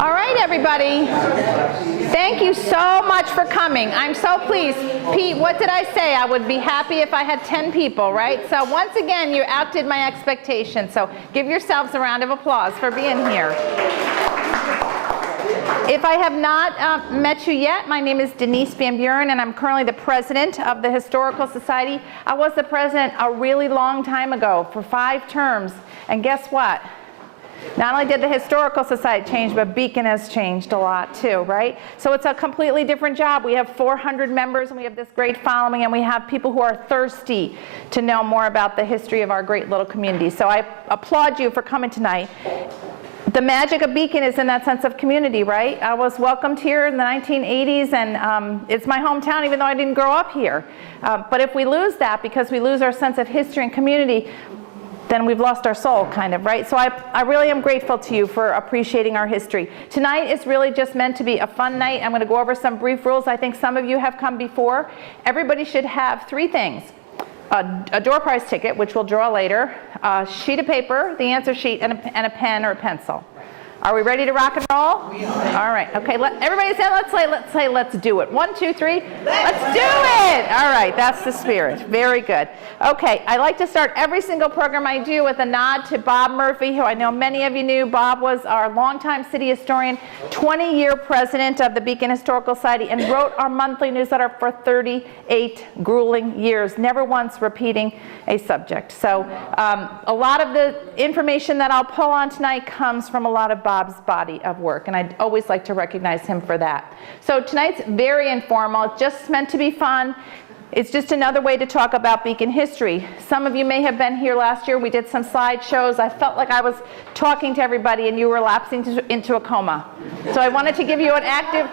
All right, everybody. Thank you so much for coming. I'm so pleased. Pete, what did I say? I would be happy if I had 10 people, right? So once again, you outdid my expectations. So give yourselves a round of applause for being here. If I have not met you yet, my name is Denise Van Buren, and I'm currently the president of the Historical Society. I was the president a really long time ago for 5 terms. And guess what? Not only did the Historical Society change, but Beacon has changed a lot too, right? So it's a completely different job. We have 400 members, and we have this great following, and we have people who are thirsty to know more about the history of our great little community. So I applaud you for coming tonight. The magic of Beacon is in that sense of community, right? I was welcomed here in the 1980s, and it's my hometown, even though I didn't grow up here. But if we lose that, because we lose our sense of history and community, then we've lost our soul, kind of, right? So I really am grateful to you for appreciating our history. Tonight is really just meant to be a fun night. I'm going to go over some brief rules. I think some of you have come before. Everybody should have 3 things. A door prize ticket, which we'll draw later, a sheet of paper, the answer sheet, and a pen or a pencil. Are we ready to rock and roll? We are. All right. Okay. Everybody say, let's do it. 1, 2, 3. Let's do it. All right. That's the spirit. Very good. Okay. I like to start every single program I do with a nod to Bob Murphy, who I know many of you knew. Bob was our longtime city historian, 20-year president of the Beacon Historical Society, and wrote our monthly newsletter for 38 grueling years, never once repeating a subject. So a lot of the information that I'll pull on tonight comes from a lot of Bob's body of work, and I'd always like to recognize him for that. So tonight's very informal. It's just meant to be fun. It's just another way to talk about Beacon history. Some of you may have been here last year. We did some slideshows. I felt like I was talking to everybody and you were lapsing into a coma. So I wanted to give you an active,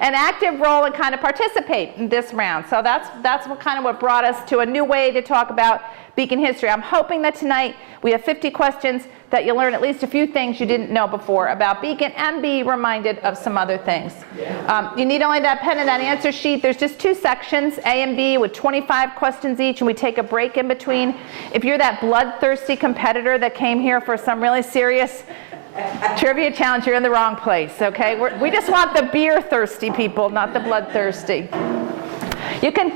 an active role and kind of participate in this round. So that's what brought us to a new way to talk about Beacon history. I'm hoping that tonight we have 50 questions that you'll learn at least a few things you didn't know before about Beacon and be reminded of some other things. You need only that pen and that answer sheet. There's just 2 sections, A and B, with 25 questions each, and we take a break in between. If you're that bloodthirsty competitor that came here for some really serious trivia challenge, you're in the wrong place, okay? We just want the beer-thirsty people, not the bloodthirsty. You can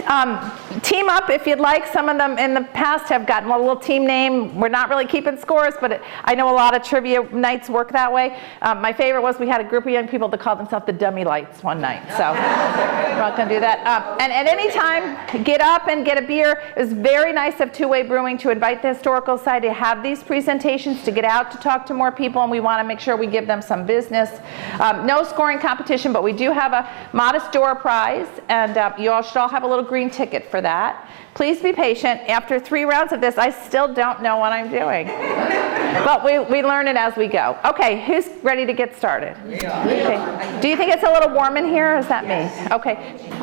team up if you'd like. Some of them in the past have gotten a little team name. We're not really keeping scores, but I know a lot of trivia nights work that way. My favorite was we had a group of young people that called themselves the Dummy Lights one night. So we're not going to do that. And at any time, get up and get a beer. It was very nice of Two Way Brewing to invite the Historical Society to have these presentations, to get out to talk to more people, and we want to make sure we give them some business. No scoring competition, but we do have a modest door prize, and you all should all have a little green ticket for that. Please be patient. After 3 rounds of this, I still don't know what I'm doing. But we learn it as we go. Okay, who's ready to get started? Okay. Do you think it's a little warm in here, or is that me? Okay.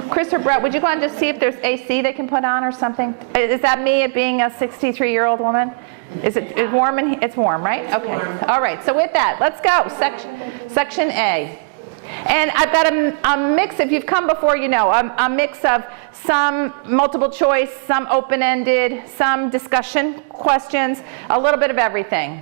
Chris or Brett, would you go and just see if there's AC they can put on or something? Is that me, it being a 63-year-old woman? Is it warm in here? It's warm, right? Okay. All right, so with that, let's go. Section A. And I've got a mix, if you've come before, you know, a mix of some multiple choice, some open-ended, some discussion questions, a little bit of everything.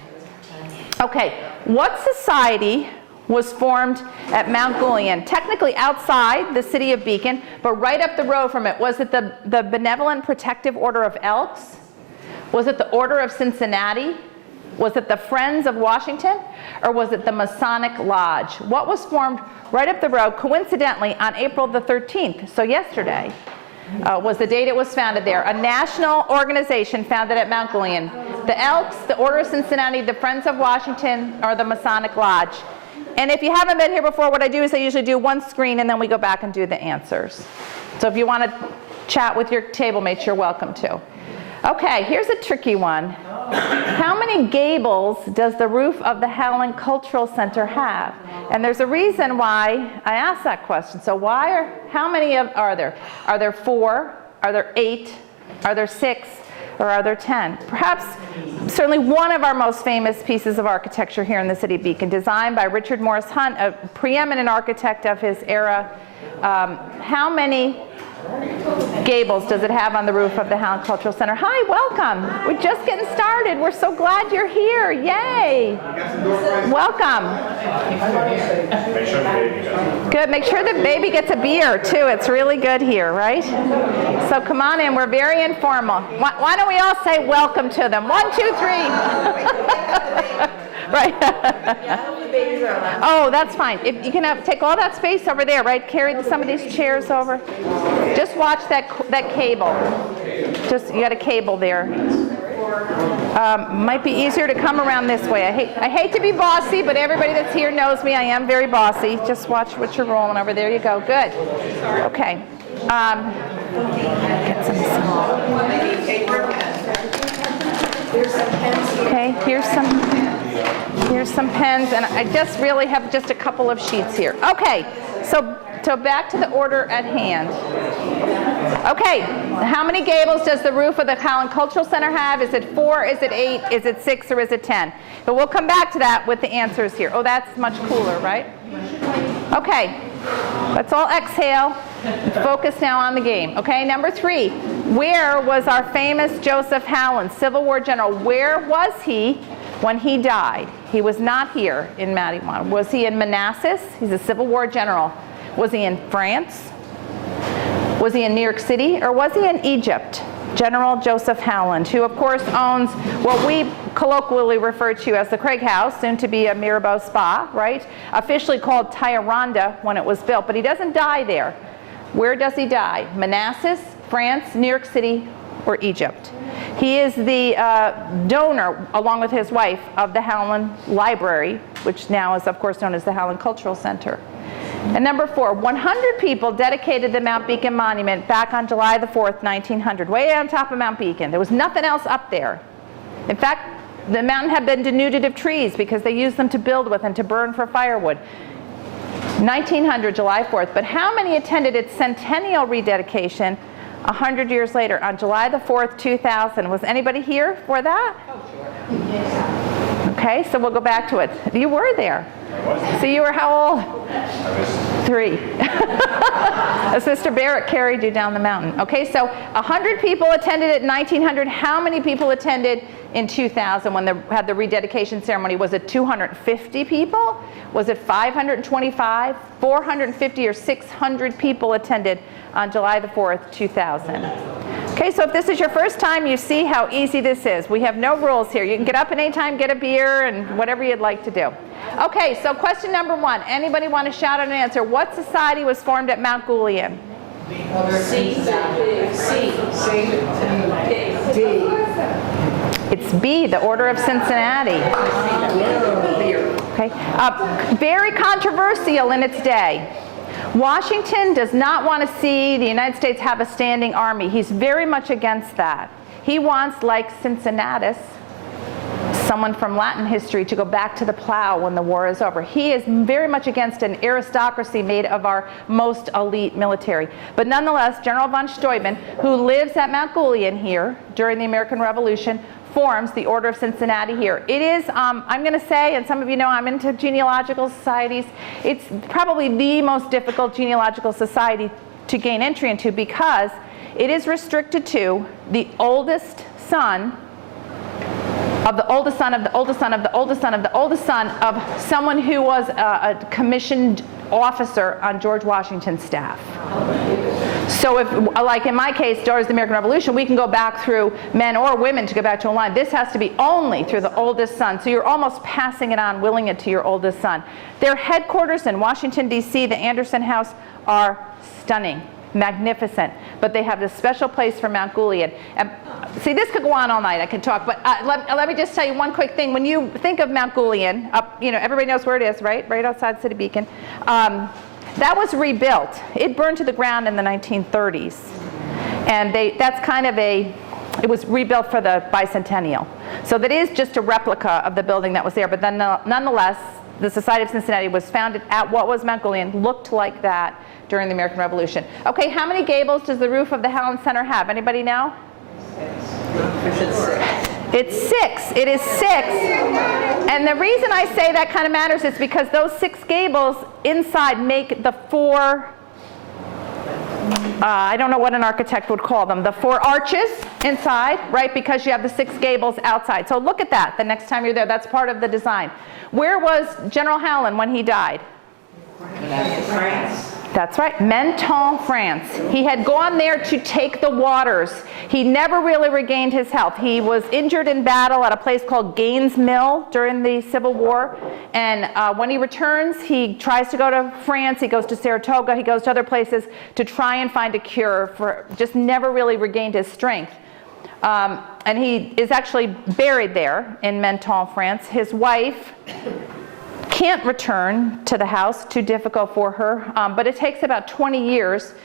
Okay, what society was formed at Mount Julian? Technically outside the city of Beacon, but right up the road from it. Was it the Benevolent Protective Order of Elks? Was it the Order of Cincinnati? Was it the Friends of Washington? Or was it the Masonic Lodge? What was formed right up the road, coincidentally, on April the 13th, so yesterday, was the date it was founded there. A national organization founded at Mount Julian. The Elks, the Order of Cincinnati, the Friends of Washington, or the Masonic Lodge. And if you haven't been here before, what I do is I usually do one screen and then we go back and do the answers. So if you want to chat with your table mates, you're welcome to. Okay, here's a tricky one. How many gables does the roof of the Howland Cultural Center have? And there's a reason why I asked that question. So how many are there? Are there 4? Are there 8? Are there 6? Or are there 10? Perhaps, certainly one of our most famous pieces of architecture here in the city of Beacon, designed by Richard Morris Hunt, a preeminent architect of his era. How many gables does it have on the roof of the Howland Cultural Center? Hi, welcome. We're just getting started. We're so glad you're here. Yay. Welcome. Good. Make sure the baby gets a beer, too. It's really good here, right? So come on in. We're very informal. Why don't we all say welcome to them? 1, 2, 3. Right. Oh, that's fine. If you can take all that space over there, right? Carry some of these chairs over. Just watch that cable. Just you got a cable there. Might be easier to come around this way. I hate to be bossy, but everybody that's here knows me. I am very bossy. Just watch what you're rolling over. There you go. Good. Okay. Get some. Okay. Here's some pens, and I just really have just a couple of sheets here. Okay, so back to the order at hand. Okay, how many gables does the roof of the Howland Cultural Center have? Is it 4, is it 8, is it 6, or is it 10? But we'll come back to that with the answers here. Oh, that's much cooler, right? Okay, let's all exhale. Focus now on the game. Okay, number 3. Where was our famous Joseph Howland, Civil War general? Where was he when he died? He was not here in Mattawan. Was he in Manassas? He's a Civil War general. Was he in France? Was he in New York City? Or was he in Egypt? General Joseph Howland, who of course owns what we colloquially refer to as the Craig House, soon to be a Mirabeau Spa, right? Officially called Tyranda when it was built, but he doesn't die there. Where does he die? Manassas, France, New York City, or Egypt? He is the donor, along with his wife, of the Howland Library, which now is, of course, known as the Howland Cultural Center. And number 4, 100 people dedicated the Mount Beacon Monument back on July the 4th, 1900, way on top of Mount Beacon. There was nothing else up there. In fact, the mountain had been denuded of trees because they used them to build with and to burn for firewood. 1900, July 4th. But how many attended its centennial rededication 100 years later on July the 4th, 2000? Was anybody here for that? Oh, sure. Okay, so we'll go back to it. You were there. So you were how old? I was 3. As Mr. Barrett carried you down the mountain. Okay, so 100 people attended it in 1900. How many people attended in 2000 when they had the rededication ceremony? Was it 250 people? Was it 525, 450, or 600 people attended on July the 4th, 2000? Okay, so if this is your first time, you see how easy this is. We have no rules here. You can get up at any time, get a beer, and whatever you'd like to do. Okay, so question number 1. Anybody want to shout out an answer? What society was formed at Mount Goulian? It's B, the Order of Cincinnati. Okay, very controversial in its day. Washington does not want to see the United States have a standing army. He's very much against that. He wants, like Cincinnatus, someone from Latin history, to go back to the plow when the war is over. He is very much against an aristocracy made of our most elite military. But nonetheless, General von Steuben, who lives at Mount Goulian here during the American Revolution, forms the Order of Cincinnati here. It is, I'm going to say, and some of you know I'm into genealogical societies, it's probably the most difficult genealogical society to gain entry into because it is restricted to the oldest son of the oldest son of the oldest son of the oldest son of the oldest son of someone who was a commissioned officer on George Washington's staff. So if, like in my case, during the American Revolution, we can go back through men or women to go back to a line. This has to be only through the oldest son. So you're almost passing it on, willing it to your oldest son. Their headquarters in Washington, D.C., the Anderson House, are stunning, magnificent. But they have this special place for Mount Goulian. And, see, this could go on all night. I could talk. But let me just tell you one quick thing. When you think of Mount Goulian, everybody knows where it is, right? Right outside City Beacon. That was rebuilt. It burned to the ground in the 1930s. And that's kind of it was rebuilt for the bicentennial. So that is just a replica of the building that was there. But then nonetheless, the Society of Cincinnati was founded at what was Mount Goulian, looked like that during the American Revolution. Okay, how many gables does the roof of the Howland Center have? Anybody know? It's 6. It is 6. And the reason I say that kind of matters is because those 6 gables inside make the 4 I don't know what an architect would call them, the 4 arches inside, right, because you have the 6 gables outside. So look at that the next time you're there. That's part of the design. Where was General Howland when he died? France. That's right, Menton, France. He had gone there to take the waters. He never really regained his health. He was injured in battle at a place called Gaines Mill during the Civil War. And when he returns, he tries to go to France. He goes to Saratoga. He goes to other places to try and find a cure for just never really regained his strength. And he is actually buried there in Menton, France. His wife can't return to the house, too difficult for her, but it takes about 20 years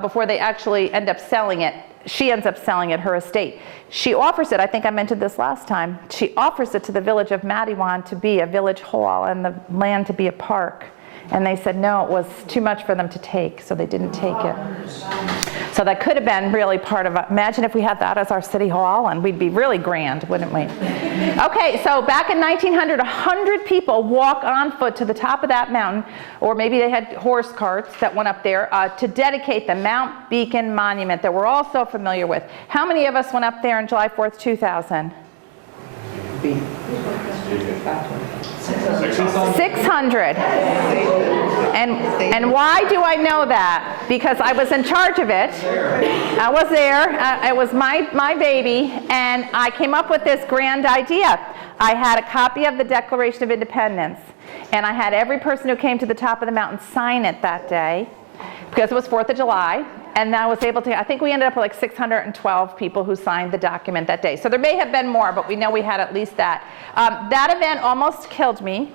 before they actually end up selling it. She ends up selling it, her estate. She offers it, I think I mentioned this last time, she offers it to the village of Madiwan to be a village hall and the land to be a park. And they said no, it was too much for them to take, so they didn't take it. So that could have been really part of, imagine if we had that as our city hall, and we'd be really grand, wouldn't we? Okay, so back in 1900, 100 people walk on foot to the top of that mountain, or maybe they had horse carts that went up there to dedicate the Mount Beacon Monument that we're all so familiar with. How many of us went up there on July 4th, 2000? 600. And why do I know that? Because I was in charge of it. I was there. It was my baby, and I came up with this grand idea. I had a copy of the Declaration of Independence, and I had every person who came to the top of the mountain sign it that day, because it was 4th of July. And I was able to, I think we ended up with like 612 people who signed the document that day. So there may have been more, but we know we had at least that. That event almost killed me.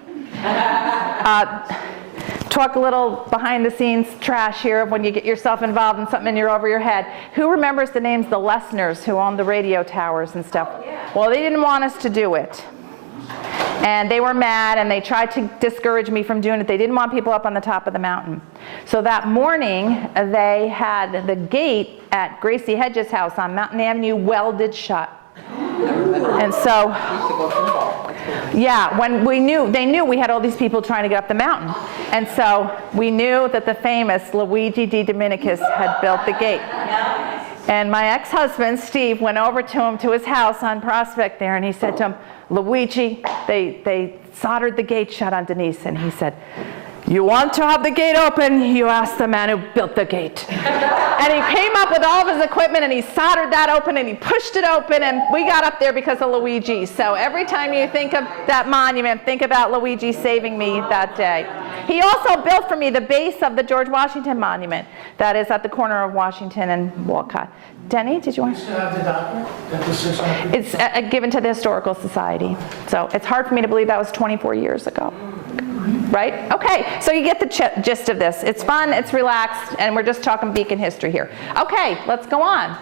Talk a little behind the scenes trash here when you get yourself involved in something and you're over your head. Who remembers the names of the Lesners who owned the radio towers and stuff? Well, they didn't want us to do it. And they were mad, and they tried to discourage me from doing it. They didn't want people up on the top of the mountain. So that morning, they had the gate at Gracie Hedges' house on Mountain Avenue welded shut. And so, yeah, when they knew we had all these people trying to get up the mountain. And so we knew that the famous Luigi Di Dominicus had built the gate. And my ex-husband, Steve, went over to him to his house on Prospect there, and he said to him, Luigi, they soldered the gate shut on Denise. And he said, you want to have the gate open? You ask the man who built the gate. And he came up with all of his equipment, and he soldered that open, and he pushed it open, and we got up there because of Luigi. So every time you think of that monument, think about Luigi saving me that day. He also built for me the base of the George Washington Monument that is at the corner of Washington and Walcott. Denny, did you want to? Have the document? It's given to the Historical Society. So it's hard for me to believe that was 24 years ago. Right? Okay, so you get the gist of this. It's fun, it's relaxed, and we're just talking Beacon history here. Okay, let's go on.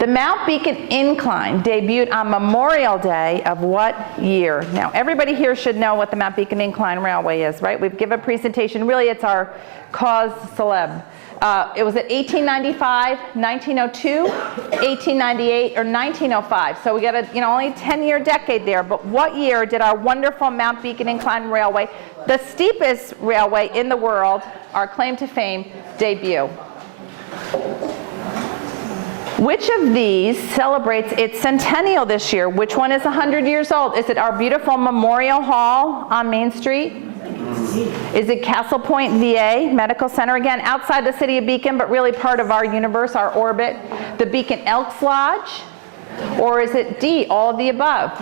The Mount Beacon Incline debuted on Memorial Day of what year? Now, everybody here should know what the Mount Beacon Incline Railway is, right? We've given a presentation. Really, it's our cause célèbre. It was at 1895, 1902, 1898, or 1905. So we got a only 10-year decade there. But what year did our wonderful Mount Beacon Incline Railway, the steepest railway in the world, our claim to fame, debut? Which of these celebrates its centennial this year? Which one is 100 years old? Is it our beautiful Memorial Hall on Main Street? Is it Castle Point VA Medical Center, again, outside the city of Beacon, but really part of our universe, our orbit? The Beacon Elks Lodge? Or is it D, all of the above?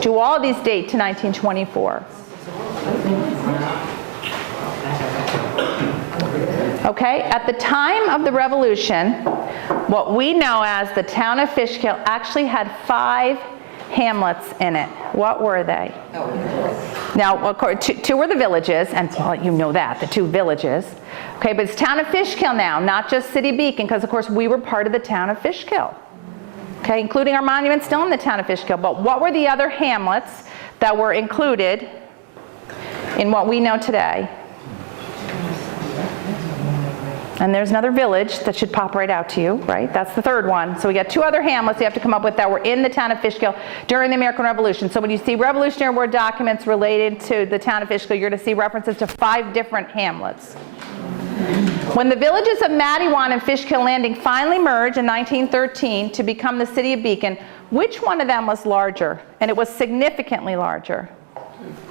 Do all of these date to 1924? Okay, at the time of the Revolution, what we know as the town of Fishkill actually had 5 hamlets in it. What were they? Now, of course, 2 were the villages, and well, you know that, the 2 villages. Okay, but it's town of Fishkill now, not just City Beacon, because of course we were part of the town of Fishkill. Okay, including our monument still in the town of Fishkill. But what were the other hamlets that were included in what we know today? And there's another village that should pop right out to you, right? That's the 3rd one. So we got 2 other hamlets you have to come up with that were in the town of Fishkill during the American Revolution. So when you see Revolutionary War documents related to the town of Fishkill, you're going to see references to 5 different hamlets. When the villages of Mattawan and Fishkill Landing finally merged in 1913 to become the city of Beacon, which one of them was larger? And it was significantly larger.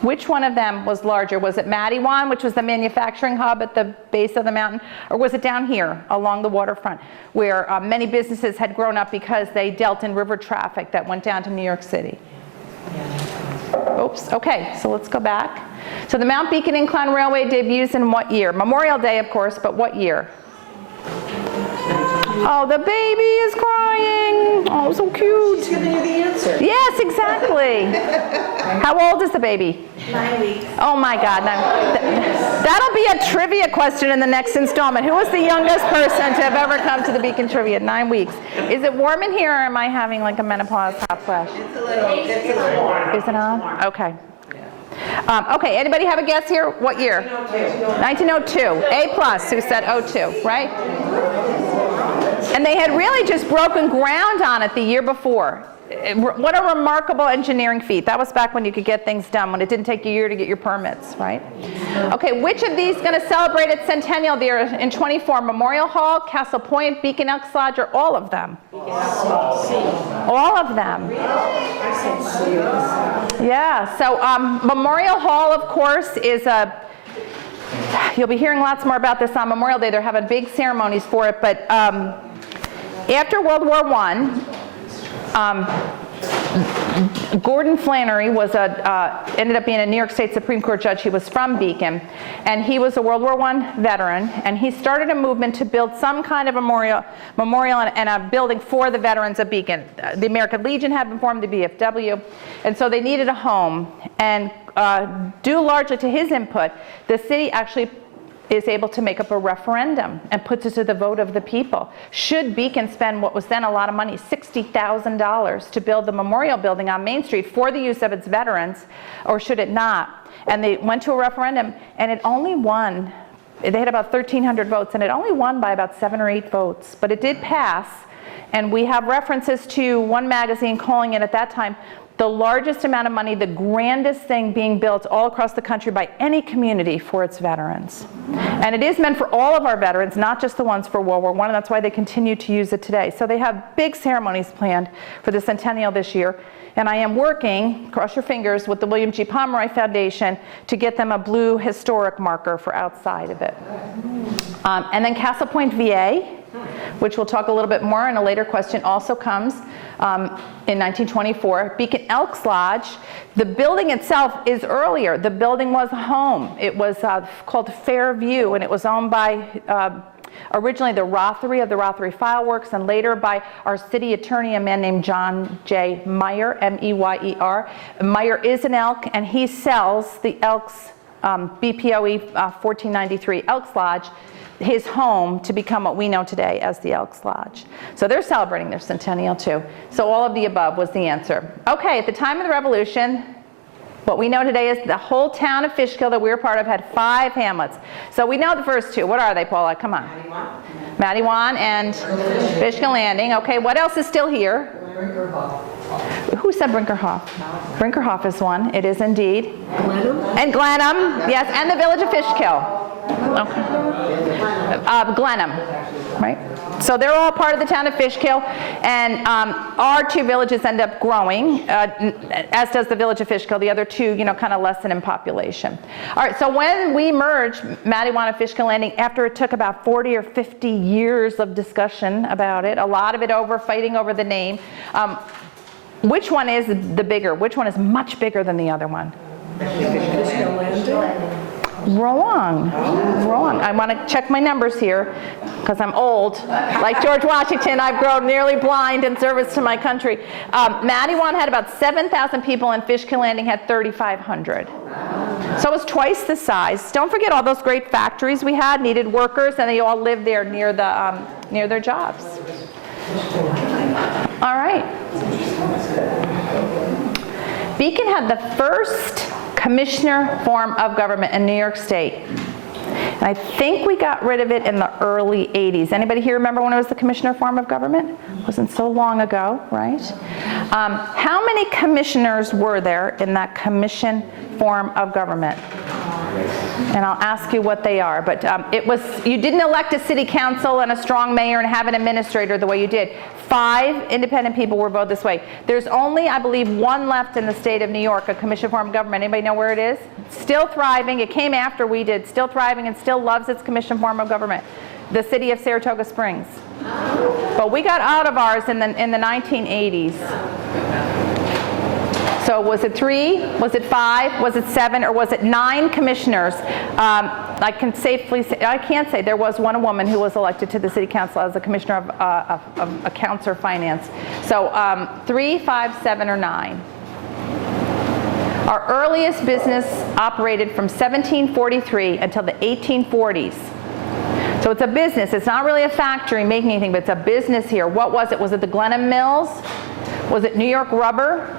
Which one of them was larger? Was it Mattawan, which was the manufacturing hub at the base of the mountain, or was it down here along the waterfront where many businesses had grown up because they dealt in river traffic that went down to New York City? Oops, okay, so let's go back. So the Mount Beacon Incline Railway debuts in what year? Memorial Day, of course, but what year? Oh, the baby is crying. Oh, so cute. She's giving you the answer. Yes, exactly. How old is the baby? 9 weeks. Oh my God. That'll be a trivia question in the next installment. Who was the youngest person to have ever come to the Beacon Trivia? 9 weeks. Is it warm in here, or am I having like a menopause hot flash? It's a little warm. Is it on? Okay. Okay, anybody have a guess here? What year? 1902. A plus, who said 02, right? And they had really just broken ground on it the year before. What a remarkable engineering feat. That was back when you could get things done, when it didn't take a year to get your permits, right? Okay, which of these is going to celebrate its centennial year in 24? Memorial Hall, Castle Point, Beacon Elks Lodge, or all of them? All of them. Yeah, so Memorial Hall, of course, is you'll be hearing lots more about this on Memorial Day. They're having big ceremonies for it, but after World War I, Gordon Flannery was ended up being a New York State Supreme Court judge. He was from Beacon, and he was a World War I veteran, and he started a movement to build some kind of memorial and a building for the veterans of Beacon. The American Legion had been formed, the BFW, and so they needed a home. And due largely to his input, the city actually is able to make up a referendum and puts it to the vote of the people. Should Beacon spend what was then a lot of money, $60,000, to build the memorial building on Main Street for the use of its veterans, or should it not? And they went to a referendum, and it only won. They had about 1,300 votes, and it only won by about 7 or 8 votes. But it did pass, and we have references to one magazine calling it at that time the largest amount of money, the grandest thing being built all across the country by any community for its veterans. And it is meant for all of our veterans, not just the ones for World War I, and that's why they continue to use it today. So they have big ceremonies planned for the centennial this year. And I am working, cross your fingers, with the William G. Pomeroy Foundation to get them a blue historic marker for outside of it. And then Castle Point, VA, which we'll talk a little bit more in a later question, also comes in 1924. Beacon Elks Lodge, the building itself is earlier. The building was a home. It was called Fairview, and it was owned by originally the Rothery of the Rothery Fileworks, and later by our city attorney, a man named John J. Meyer, M-E-Y-E-R. Meyer is an elk, and he sells the Elks, BPOE 1493 Elks Lodge, his home, to become what we know today as the Elks Lodge. So they're celebrating their centennial too. So all of the above was the answer. Okay, at the time of the Revolution, what we know today is the whole town of Fishkill that we were part of had 5 hamlets. So we know the first 2. What are they, Paula? Come on. Mattawan and Fishkill Landing. Okay, what else is still here? Who said Brinkerhoff? Brinkerhoff is one. It is indeed. Glenham? And Glenham, yes, and the village of Fishkill. Okay. Glenham, right? So they're all part of the town of Fishkill, and our 2 villages end up growing, as does the village of Fishkill. The other 2, kind of lessen in population. All right, so when we merged Mattawan and Fishkill Landing, after it took about 40 or 50 years of discussion about it, a lot of it fighting over the name, which one is the bigger? Which one is much bigger than the other one? Fishkill Landing? Wrong. I want to check my numbers here because I'm old. Like George Washington, I've grown nearly blind in service to my country. Mattawan had about 7,000 people, and Fishkill Landing had 3,500. So it was twice the size. Don't forget all those great factories we had, needed workers, and they all lived there near their jobs. All right. Beacon had the first commissioner form of government in New York State. And I think we got rid of it in the early 80s. Anybody here remember when it was the commissioner form of government? It wasn't so long ago, right? How many commissioners were there in that commission form of government? And I'll ask you what they are. But you didn't elect a city council and a strong mayor and have an administrator the way you did. 5 independent people were voted this way. There's only, I believe, 1 left in the state of New York, a commission form of government. Anybody know where it is? Still thriving. It came after we did. Still thriving and still loves its commission form of government. The city of Saratoga Springs. But we got out of ours in the 1980s. So was it 3, was it 5, was it 7, or was it 9 commissioners? I can safely say, I can't say there was one woman who was elected to the city council as a commissioner of accounts or finance. So 3, 5, 7, or 9. Our earliest business operated from 1743 until the 1840s. So it's a business. It's not really a factory making anything, but it's a business here. What was it? Was it the Glenham Mills? Was it New York Rubber?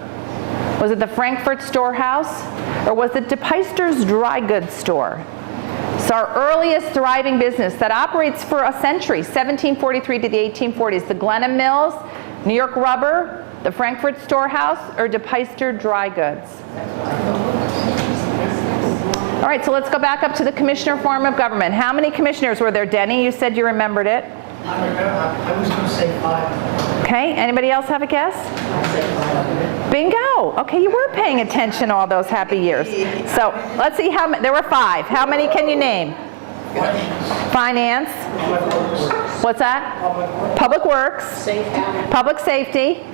Was it the Frankfurt Storehouse? Or was it DePeyster's Dry Goods Store? So our earliest thriving business that operates for a century, 1743 to the 1840s, the Glenham Mills, New York Rubber, the Frankfurt Storehouse, or DePeyster Dry Goods? All right, so let's go back up to the commissioner form of government. How many commissioners were there? Denny, you said you remembered it. I was going to say 5. Okay, anybody else have a guess? Bingo. Okay, you were paying attention all those happy years. So let's see how many. There were 5. How many can you name? Finance. What's that? Public Works. Public Safety.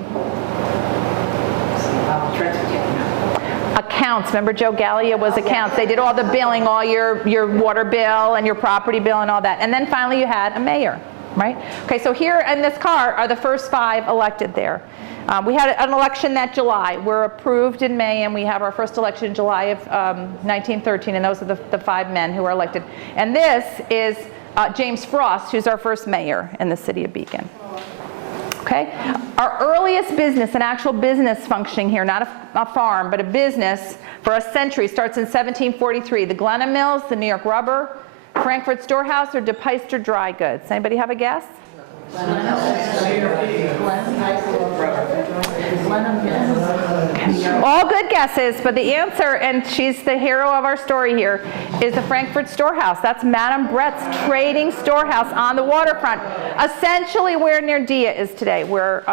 Accounts. Remember Joe Gallia was accounts. They did all the billing, all your water bill and your property bill and all that. And then finally you had a mayor, right? Okay, so here in this car are the first 5 elected there. We had an election that July. We're approved in May, and we have our first election in July of 1913, and those are the 5 men who were elected. And this is James Frost, who's our first mayor in the city of Beacon. Okay? Our earliest business, an actual business functioning here, not a farm, but a business for a century, starts in 1743. The Glenham Mills, the New York Rubber, Frankfurt Storehouse, or DePeyster Dry Goods. Anybody have a guess? All good guesses, but the answer, and she's the hero of our story here, is the Frankfurt Storehouse. That's Madame Brett's trading storehouse on the waterfront, essentially where Nerdia is today, where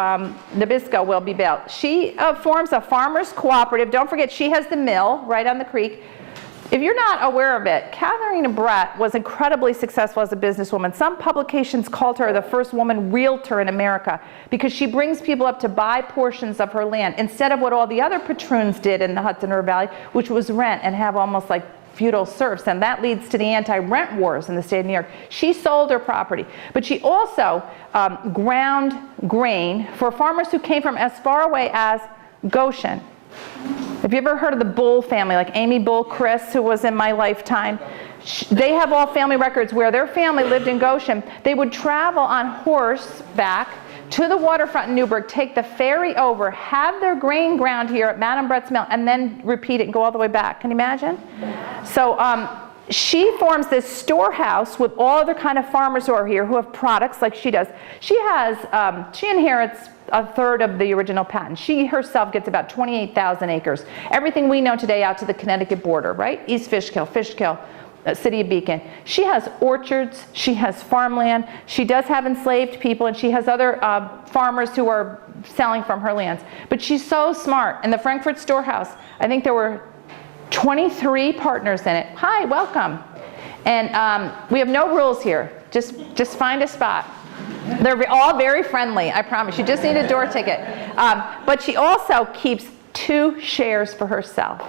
Nabisco will be built. She forms a farmers cooperative. Don't forget, she has the mill right on the creek. If you're not aware of it, Catherine Brett was incredibly successful as a businesswoman. Some publications called her the first woman realtor in America because she brings people up to buy portions of her land instead of what all the other patroons did in the Hudson River Valley, which was rent and have almost like feudal serfs, and that leads to the anti-rent wars in the state of New York. She sold her property, but she also ground grain for farmers who came from as far away as Goshen. Have you ever heard of the Bull family, like Amy Bull Chris, who was in my lifetime? They have all family records where their family lived in Goshen. They would travel on horseback to the waterfront in Newburgh, take the ferry over, have their grain ground here at Madame Brett's mill, and then repeat it and go all the way back. Can you imagine? So she forms this storehouse with all other kind of farmers who are here who have products like she does. She inherits a third of the original patent. She herself gets about 28,000 acres. Everything we know today out to the Connecticut border, right? East Fishkill, city of Beacon. She has orchards, she has farmland, she does have enslaved people, and she has other farmers who are selling from her lands. But she's so smart. In the Frankfurt Storehouse, I think there were 23 partners in it. Hi, welcome. And we have no rules here. Just find a spot. They're all very friendly, I promise. You just need a door ticket. But she also keeps 2 shares for herself.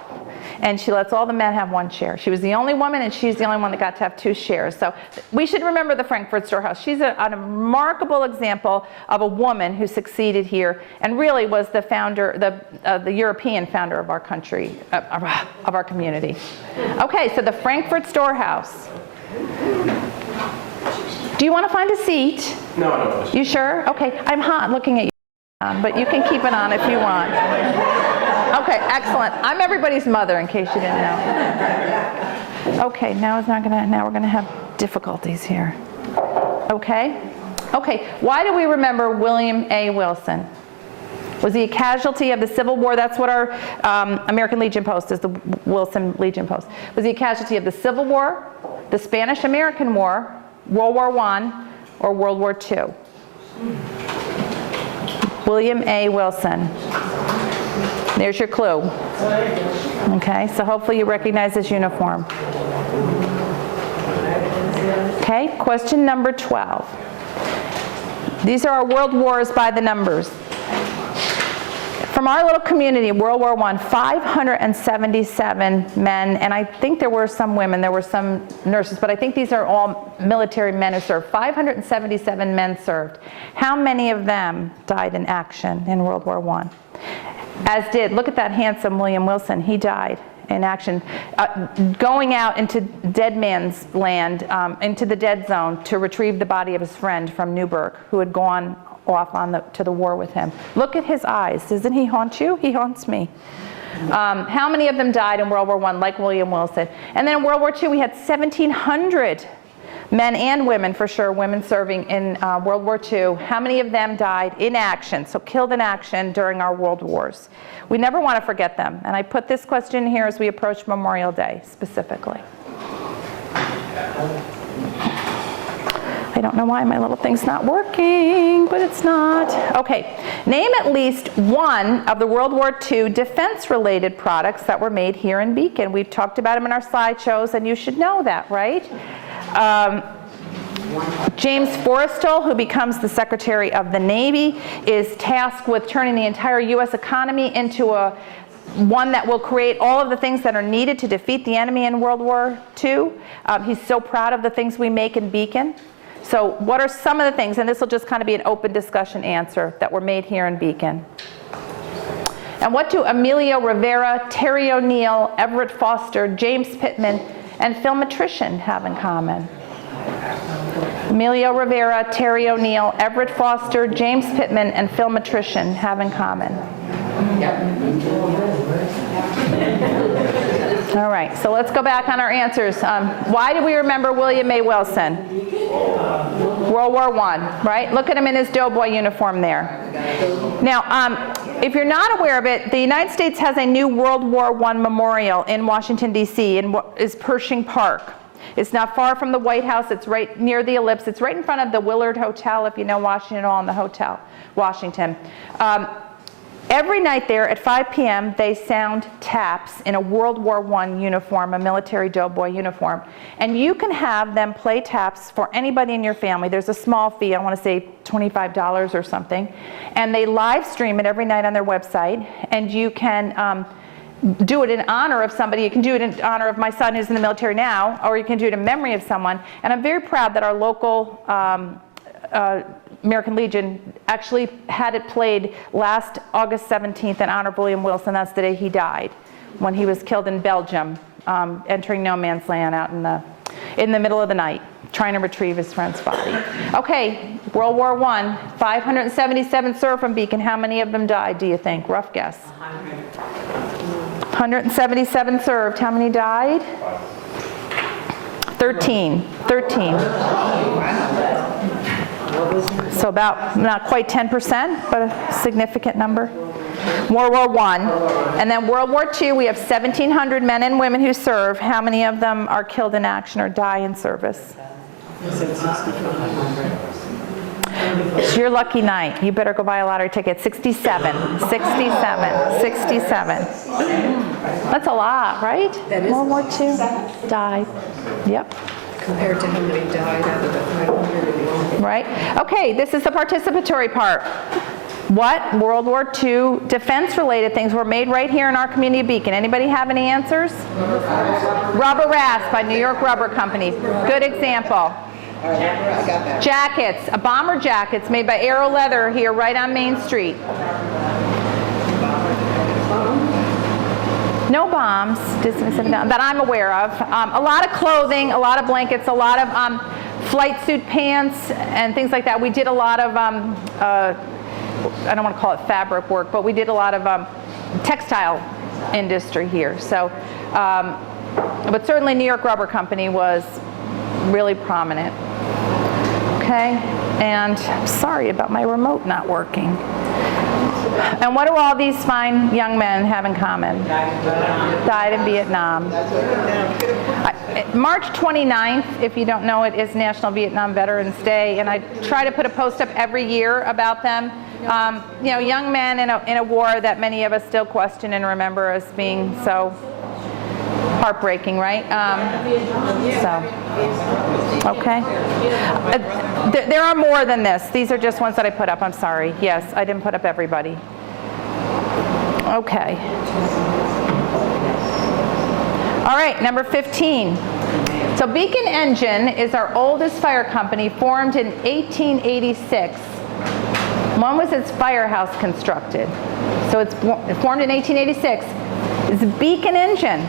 And she lets all the men have 1 share. She was the only woman, and she's the only one that got to have 2 shares. So we should remember the Frankfurt Storehouse. She's a remarkable example of a woman who succeeded here and really was the founder, the European founder of our country, of our community. Okay, so the Frankfurt Storehouse. Do you want to find a seat? No. You sure? Okay, I'm hot looking at you, but you can keep it on if you want. Okay, excellent. I'm everybody's mother, in case you didn't know. Okay, now we're gonna have difficulties here. Okay, why do we remember William A. Wilson? Was he a casualty of the Civil War? That's what our American Legion Post is, the Wilson Legion Post. Was he a casualty of the Civil War, the Spanish-American War, World War I, or World War II? William A. Wilson. There's your clue. Okay, so hopefully you recognize his uniform. Okay, question number 12. These are our world wars by the numbers. From our little community, World War I, 577 men, and I think there were some women, there were some nurses, but I think these are all military men who served. 577 men served. How many of them died in action in World War I? As did, look at that handsome William Wilson, he died in action, going out into dead man's land, into the dead zone to retrieve the body of his friend from Newburgh, who had gone off to the war with him. Look at his eyes. Doesn't he haunt you? He haunts me. How many of them died in World War I, like William Wilson? And then in World War II, we had 1,700 men and women, for sure, women serving in World War II. How many of them died in action, so killed in action during our world wars? We never want to forget them. And I put this question here as we approach Memorial Day, specifically. I don't know why my little thing's not working, but it's not. Okay, name at least one of the World War II defense-related products that were made here in Beacon. We've talked about them in our slideshows, and you should know that, right? James Forrestal, who becomes the Secretary of the Navy, is tasked with turning the entire U.S. economy into one that will create all of the things that are needed to defeat the enemy in World War II. He's so proud of the things we make in Beacon. So what are some of the things, and this will just kind of be an open discussion answer, that were made here in Beacon? And what do Emilio Rivera, Terry O'Neill, Everett Foster, James Pittman, and Phil Matrician have in common? Emilio Rivera, Terry O'Neill, Everett Foster, James Pittman, and Phil Matrician have in common. All right, so let's go back on our answers. Why do we remember William A. Wilson? World War I, right? Look at him in his doughboy uniform there. Now, if you're not aware of it, the United States has a new World War I memorial in Washington, D.C., in what is Pershing Park. It's not far from the White House. It's right near the Ellipse. It's right in front of the Willard Hotel, if you know Washington at all, in the hotel, Washington. Every night there at 5 p.m., they sound taps in a World War I uniform, a military doughboy uniform. And you can have them play taps for anybody in your family. There's a small fee, I want to say $25 or something. And they live stream it every night on their website. And you can do it in honor of somebody. You can do it in honor of my son who's in the military now, or you can do it in memory of someone. And I'm very proud that our local American Legion actually had it played last August 17th in honor of William Wilson. That's the day he died, when he was killed in Belgium, entering no man's land out in the middle of the night, trying to retrieve his friend's body. Okay, World War I, 577 served from Beacon. How many of them died, do you think? Rough guess. 177 served. How many died? 13. So about not quite 10%, but a significant number. World War I. And then World War II, we have 1,700 men and women who serve. How many of them are killed in action or die in service? It's your lucky night. You better go buy a lottery ticket. 67. That's a lot, right? That is World War II died. Yep. Compared to how many died out of the 500. Right? Okay, this is the participatory part. What World War II defense-related things were made right here in our community of Beacon? Anybody have any answers? Rubber rafts by New York Rubber Company. Good example. I got that. Jackets, bomber jackets made by Aero Leather here right on Main Street. No bombs that I'm aware of. A lot of clothing, a lot of blankets, a lot of flight suit pants and things like that. We did a lot of, I don't want to call it fabric work, but we did a lot of textile industry here. So, but certainly New York Rubber Company was really prominent. Okay, and I'm sorry about my remote not working. And what do all these fine young men have in common? Died in Vietnam. March 29th, if you don't know it, is National Vietnam Veterans Day, and I try to put a post up every year about them. You know, young men in a war that many of us still question and remember as being so heartbreaking, right? Okay. There are more than this. These are just ones that I put up. I'm sorry. Yes, I didn't put up everybody. Okay. All right, number 15. So Beacon Engine is our oldest fire company, formed in 1886. When was its firehouse constructed? So it's formed in 1886. It's Beacon Engine.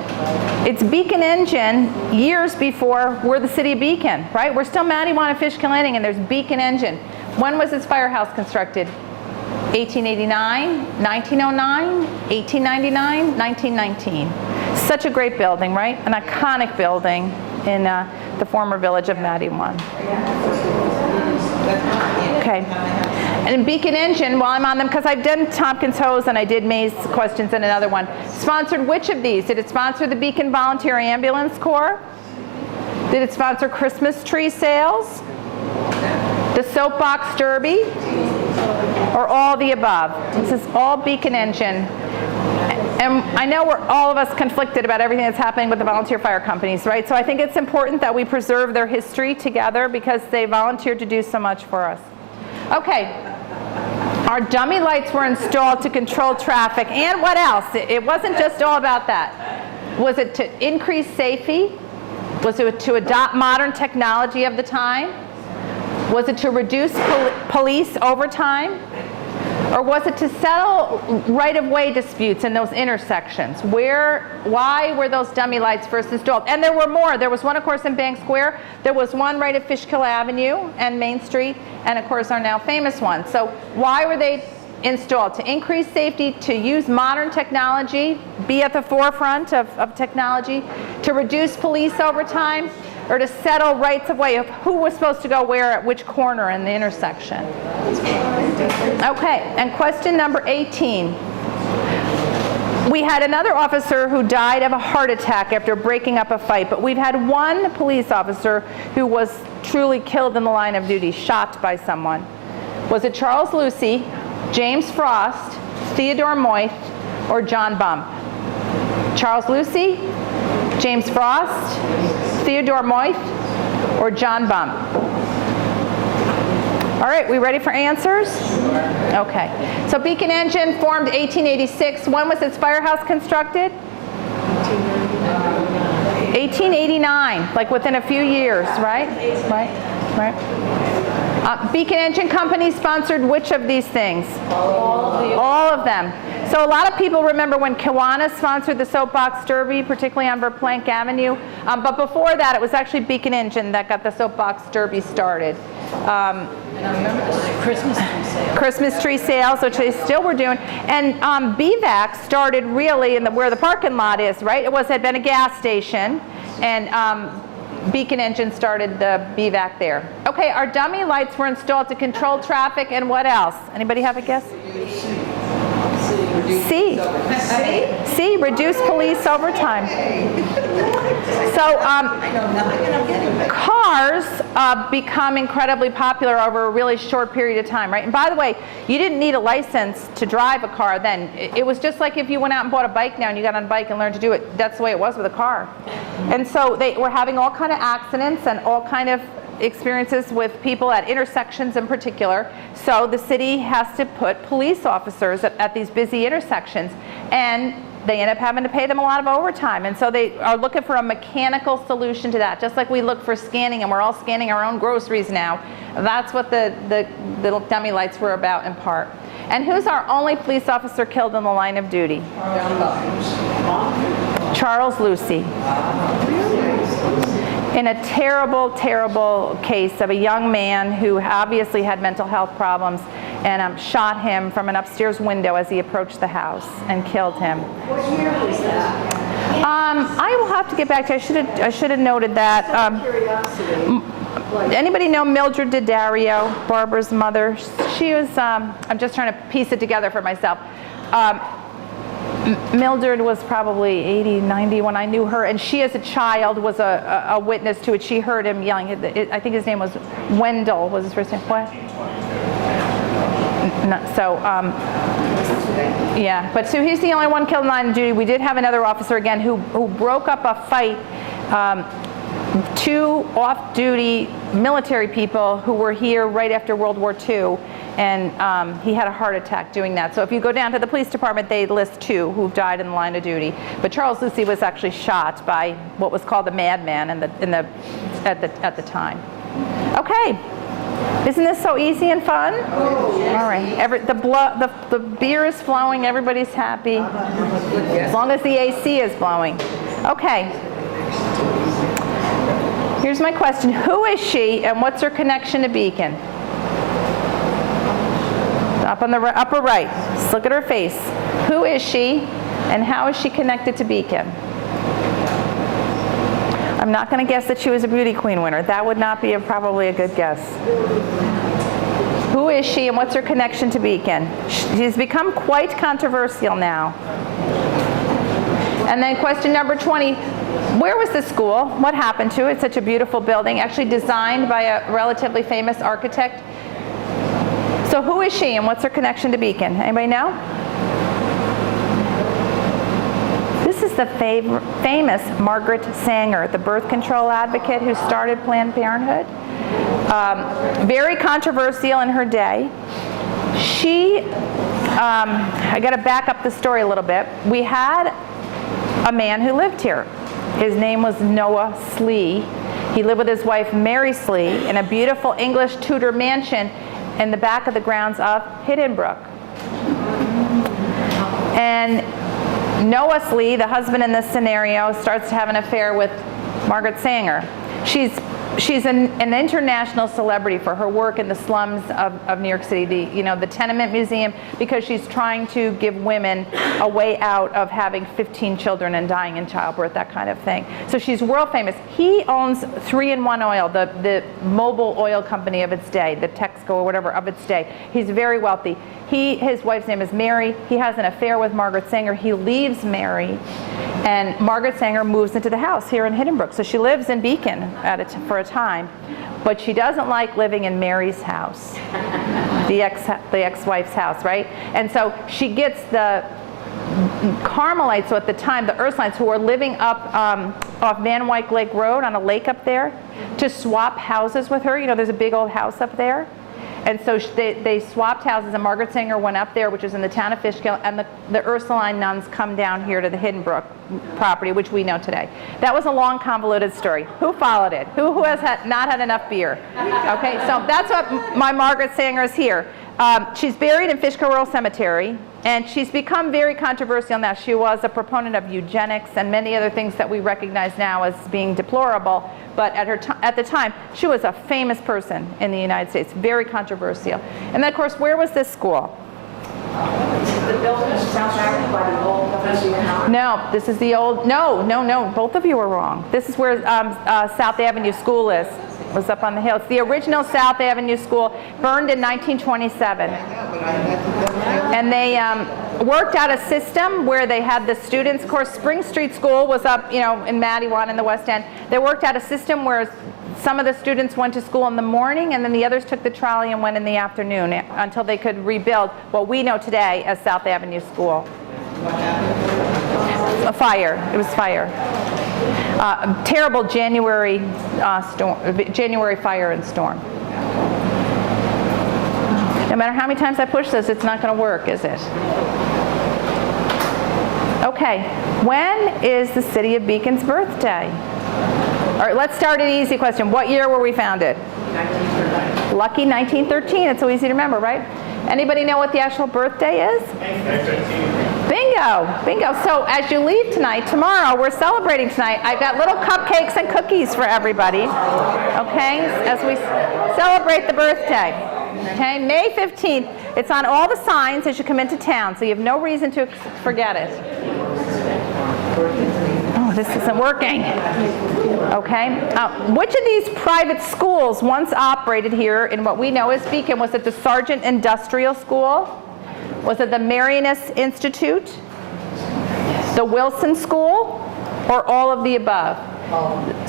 It's Beacon Engine years before we're the city of Beacon, right? We're still Mattywan and Fishkill Landing, and there's Beacon Engine. When was its firehouse constructed? 1889, 1909, 1899, 1919. Such a great building, right? An iconic building in the former village of Mattywan. Okay. And Beacon Engine, while I'm on them, because I've done Tompkins Hose and I did May's questions and another one, sponsored which of these? Did it sponsor the Beacon Volunteer Ambulance Corps? Did it sponsor Christmas tree sales? The Soapbox Derby? Or all the above? This is all Beacon Engine. And I know we're all of us conflicted about everything that's happening with the volunteer fire companies, right? So I think it's important that we preserve their history together because they volunteered to do so much for us. Okay. Our dummy lights were installed to control traffic. And what else? It wasn't just all about that. Was it to increase safety? Was it to adopt modern technology of the time? Was it to reduce police overtime? Or was it to settle right-of-way disputes in those intersections? Why were those dummy lights first installed? And there were more. There was one, of course, in Bank Square. There was one right at Fishkill Avenue and Main Street, and of course our now famous one. So why were they installed? To increase safety, to use modern technology, be at the forefront of technology, to reduce police overtime, or to settle rights of way of who was supposed to go where at which corner in the intersection. Okay, and question number 18. We had another officer who died of a heart attack after breaking up a fight, but we've had one police officer who was truly killed in the line of duty, shot by someone. Was it Charles Lucy, James Frost, Theodore Moyth, or John Bump? Charles Lucy, James Frost, Theodore Moyth, or John Bump? All right, we ready for answers? Okay. So Beacon Engine formed 1886. When was its firehouse constructed? 1889, like within a few years, right? Right. Beacon Engine Company sponsored which of these things? All of them. So a lot of people remember when Kiwanis sponsored the Soapbox Derby, particularly on Verplank Avenue. But before that, it was actually Beacon Engine that got the Soapbox Derby started. And I remember the Christmas tree sale. Christmas tree sales, which they still were doing. And BVAC started really in where the parking lot is, right? It had been a gas station. And Beacon Engine started the BVAC there. Okay, our dummy lights were installed to control traffic, and what else? Anybody have a guess? C, reduce police overtime. So cars become incredibly popular over a really short period of time, right? And by the way, you didn't need a license to drive a car then. It was just like if you went out and bought a bike now and you got on a bike and learned to do it. That's the way it was with a car. And so they were having all kind of accidents and all kind of experiences with people at intersections in particular. So the city has to put police officers at these busy intersections, and they end up having to pay them a lot of overtime. And so they are looking for a mechanical solution to that, just like we look for scanning, and we're all scanning our own groceries now. That's what the little dummy lights were about in part. And who's our only police officer killed in the line of duty? Charles Lucy. In a terrible, terrible case of a young man who obviously had mental health problems, and shot him from an upstairs window as he approached the house and killed him. What year was that? I will have to get back to you. I should have noted that. Curiosity. Anybody know Mildred Daddario, Barbara's mother? She was, I'm just trying to piece it together for myself. Mildred was probably 80, 90 when I knew her, and she as a child was a witness to it. She heard him yelling. I think his name was Wendell, was his first name. What? Yeah, but so he's the only one killed in line of duty. We did have another officer again who broke up a fight. Two off-duty military people who were here right after World War II, and he had a heart attack doing that. So if you go down to the police department, they list two who died in the line of duty. But Charles Lucy was actually shot by what was called the madman at the time. Okay, isn't this so easy and fun? All right, the beer is flowing, everybody's happy, as long as the AC is blowing. Okay. Here's my question. Who is she and what's her connection to Beacon? Up on the upper right. Just look at her face. Who is she and how is she connected to Beacon? I'm not going to guess that she was a beauty queen winner. That would not be probably a good guess. Who is she and what's her connection to Beacon? She's become quite controversial now. And then question number 20. Where was the school? What happened to it? It's such a beautiful building, actually designed by a relatively famous architect. So who is she and what's her connection to Beacon? Anybody know? This is the famous Margaret Sanger, the birth control advocate who started Planned Parenthood. Very controversial in her day. I got to back up the story a little bit. We had a man who lived here. His name was Noah Slee. He lived with his wife Mary Slee in a beautiful English Tudor mansion in the back of the grounds of Hiddenbrook. And Noah Slee, the husband in this scenario, starts to have an affair with Margaret Sanger. She's an international celebrity for her work in the slums of New York City, the tenement museum, because she's trying to give women a way out of having 15 children and dying in childbirth, that kind of thing. So she's world famous. He owns 3-in-1 Oil, the mobile oil company of its day, the Texaco or whatever of its day. He's very wealthy. His wife's name is Mary. He has an affair with Margaret Sanger. He leaves Mary, and Margaret Sanger moves into the house here in Hiddenbrook. So she lives in Beacon for a time, but she doesn't like living in Mary's house, the ex-wife's house, right? And so she gets the Carmelites, so at the time, the Ursulines, who are living up off Van Wyck Lake Road on a lake up there, to swap houses with her. There's a big old house up there. And so they swapped houses, and Margaret Sanger went up there, which is in the town of Fishkill, and the Ursuline nuns come down here to the Hiddenbrook property, which we know today. That was a long, convoluted story. Who followed it? Who has not had enough beer? Okay, so that's what my Margaret Sanger is here. She's buried in Fishkill Rural Cemetery, and she's become very controversial now. She was a proponent of eugenics and many other things that we recognize now as being deplorable. But at the time, she was a famous person in the United States, very controversial. And then, of course, where was this school? The building in South Africa by the old house. No, this is the old, no, both of you are wrong. This is where South Avenue School is. It was up on the hill. It's the original South Avenue School, burned in 1927. And they worked out a system where they had the students, of course, Spring Street School was up, in Mattawan in the West End. They worked out a system where some of the students went to school in the morning, and then the others took the trolley and went in the afternoon until they could rebuild what we know today as South Avenue School. A fire. It was fire. Terrible January fire and storm. No matter how many times I push this, it's not going to work, is it? Okay, when is the city of Beacon's birthday? All right, let's start an easy question. What year were we founded? 1913. Lucky 1913. It's so easy to remember, right? Anybody know what the actual birthday is? Bingo, bingo. So as you leave tonight, tomorrow, we're celebrating tonight. I've got little cupcakes and cookies for everybody, okay, as we celebrate the birthday. Okay, May 15th. It's on all the signs as you come into town, so you have no reason to forget it. Oh, this isn't working. Okay. Which of these private schools once operated here in what we know as Beacon? Was it the Sargent Industrial School? Was it the Marianis Institute? The Wilson School? Or all of the above?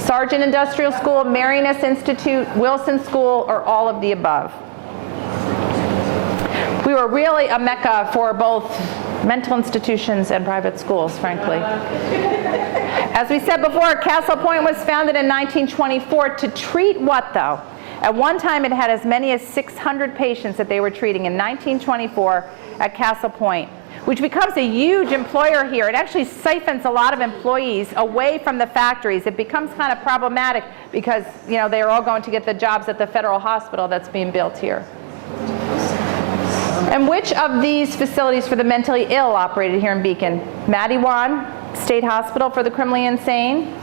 Sargent Industrial School, Marianis Institute, Wilson School, or all of the above? We were really a mecca for both mental institutions and private schools, frankly. As we said before, Castle Point was founded in 1924 to treat what, though? At one time, it had as many as 600 patients that they were treating in 1924 at Castle Point, which becomes a huge employer here. It actually siphons a lot of employees away from the factories. It becomes kind of problematic because, you know, they're all going to get the jobs at the federal hospital that's being built here. And which of these facilities for the mentally ill operated here in Beacon? Madiwan State Hospital for the criminally insane,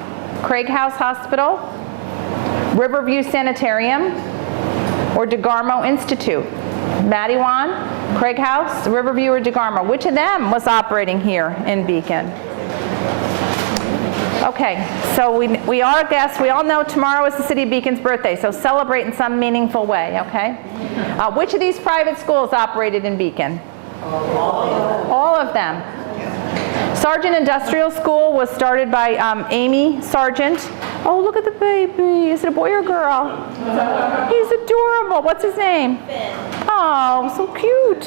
Craig House Hospital, Riverview Sanitarium, or DeGarmo Institute? Madiwan, Craig House, Riverview, or DeGarmo? Which of them was operating here in Beacon? Okay, so we all guess, we all know tomorrow is the City of Beacon's birthday, so celebrate in some meaningful way, okay? Which of these private schools operated in Beacon? All of them. Sargent Industrial School was started by Amy Sargent. Oh, look at the baby. Is it a boy or girl? He's adorable. What's his name? Finn. Oh, so cute.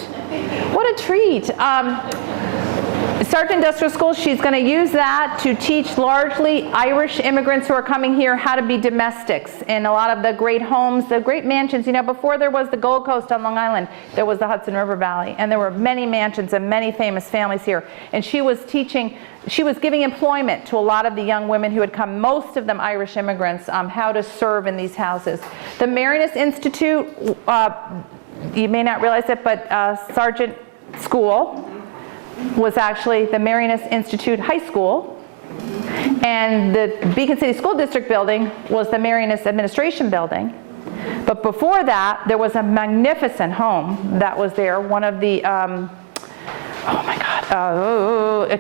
What a treat. Sargent Industrial School, she's going to use that to teach largely Irish immigrants who are coming here how to be domestics in a lot of the great homes, the great mansions. You know, before there was the Gold Coast on Long Island, there was the Hudson River Valley, and there were many mansions and many famous families here. And she was teaching, she was giving employment to a lot of the young women who had come, most of them Irish immigrants, how to serve in these houses. The Marianis Institute, you may not realize it, but Sargent School was actually the Marianis Institute High School, and the Beacon City School District building was the Marianis Administration Building. But before that, there was a magnificent home that was there, one of the,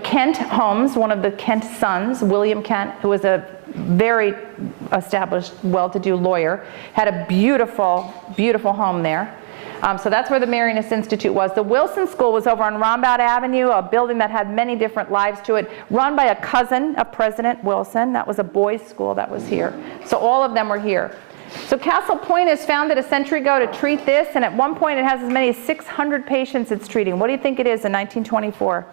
Kent homes, one of the Kent sons, William Kent, who was a very established, well-to-do lawyer, had a beautiful, beautiful home there. So that's where the Marianis Institute was. The Wilson School was over on Rombaut Avenue, a building that had many different lives to it, run by a cousin of President Wilson. That was a boys' school that was here. So all of them were here. So Castle Point is founded a century ago to treat this, and at one point it has as many as 600 patients it's treating. What do you think it is in 1924?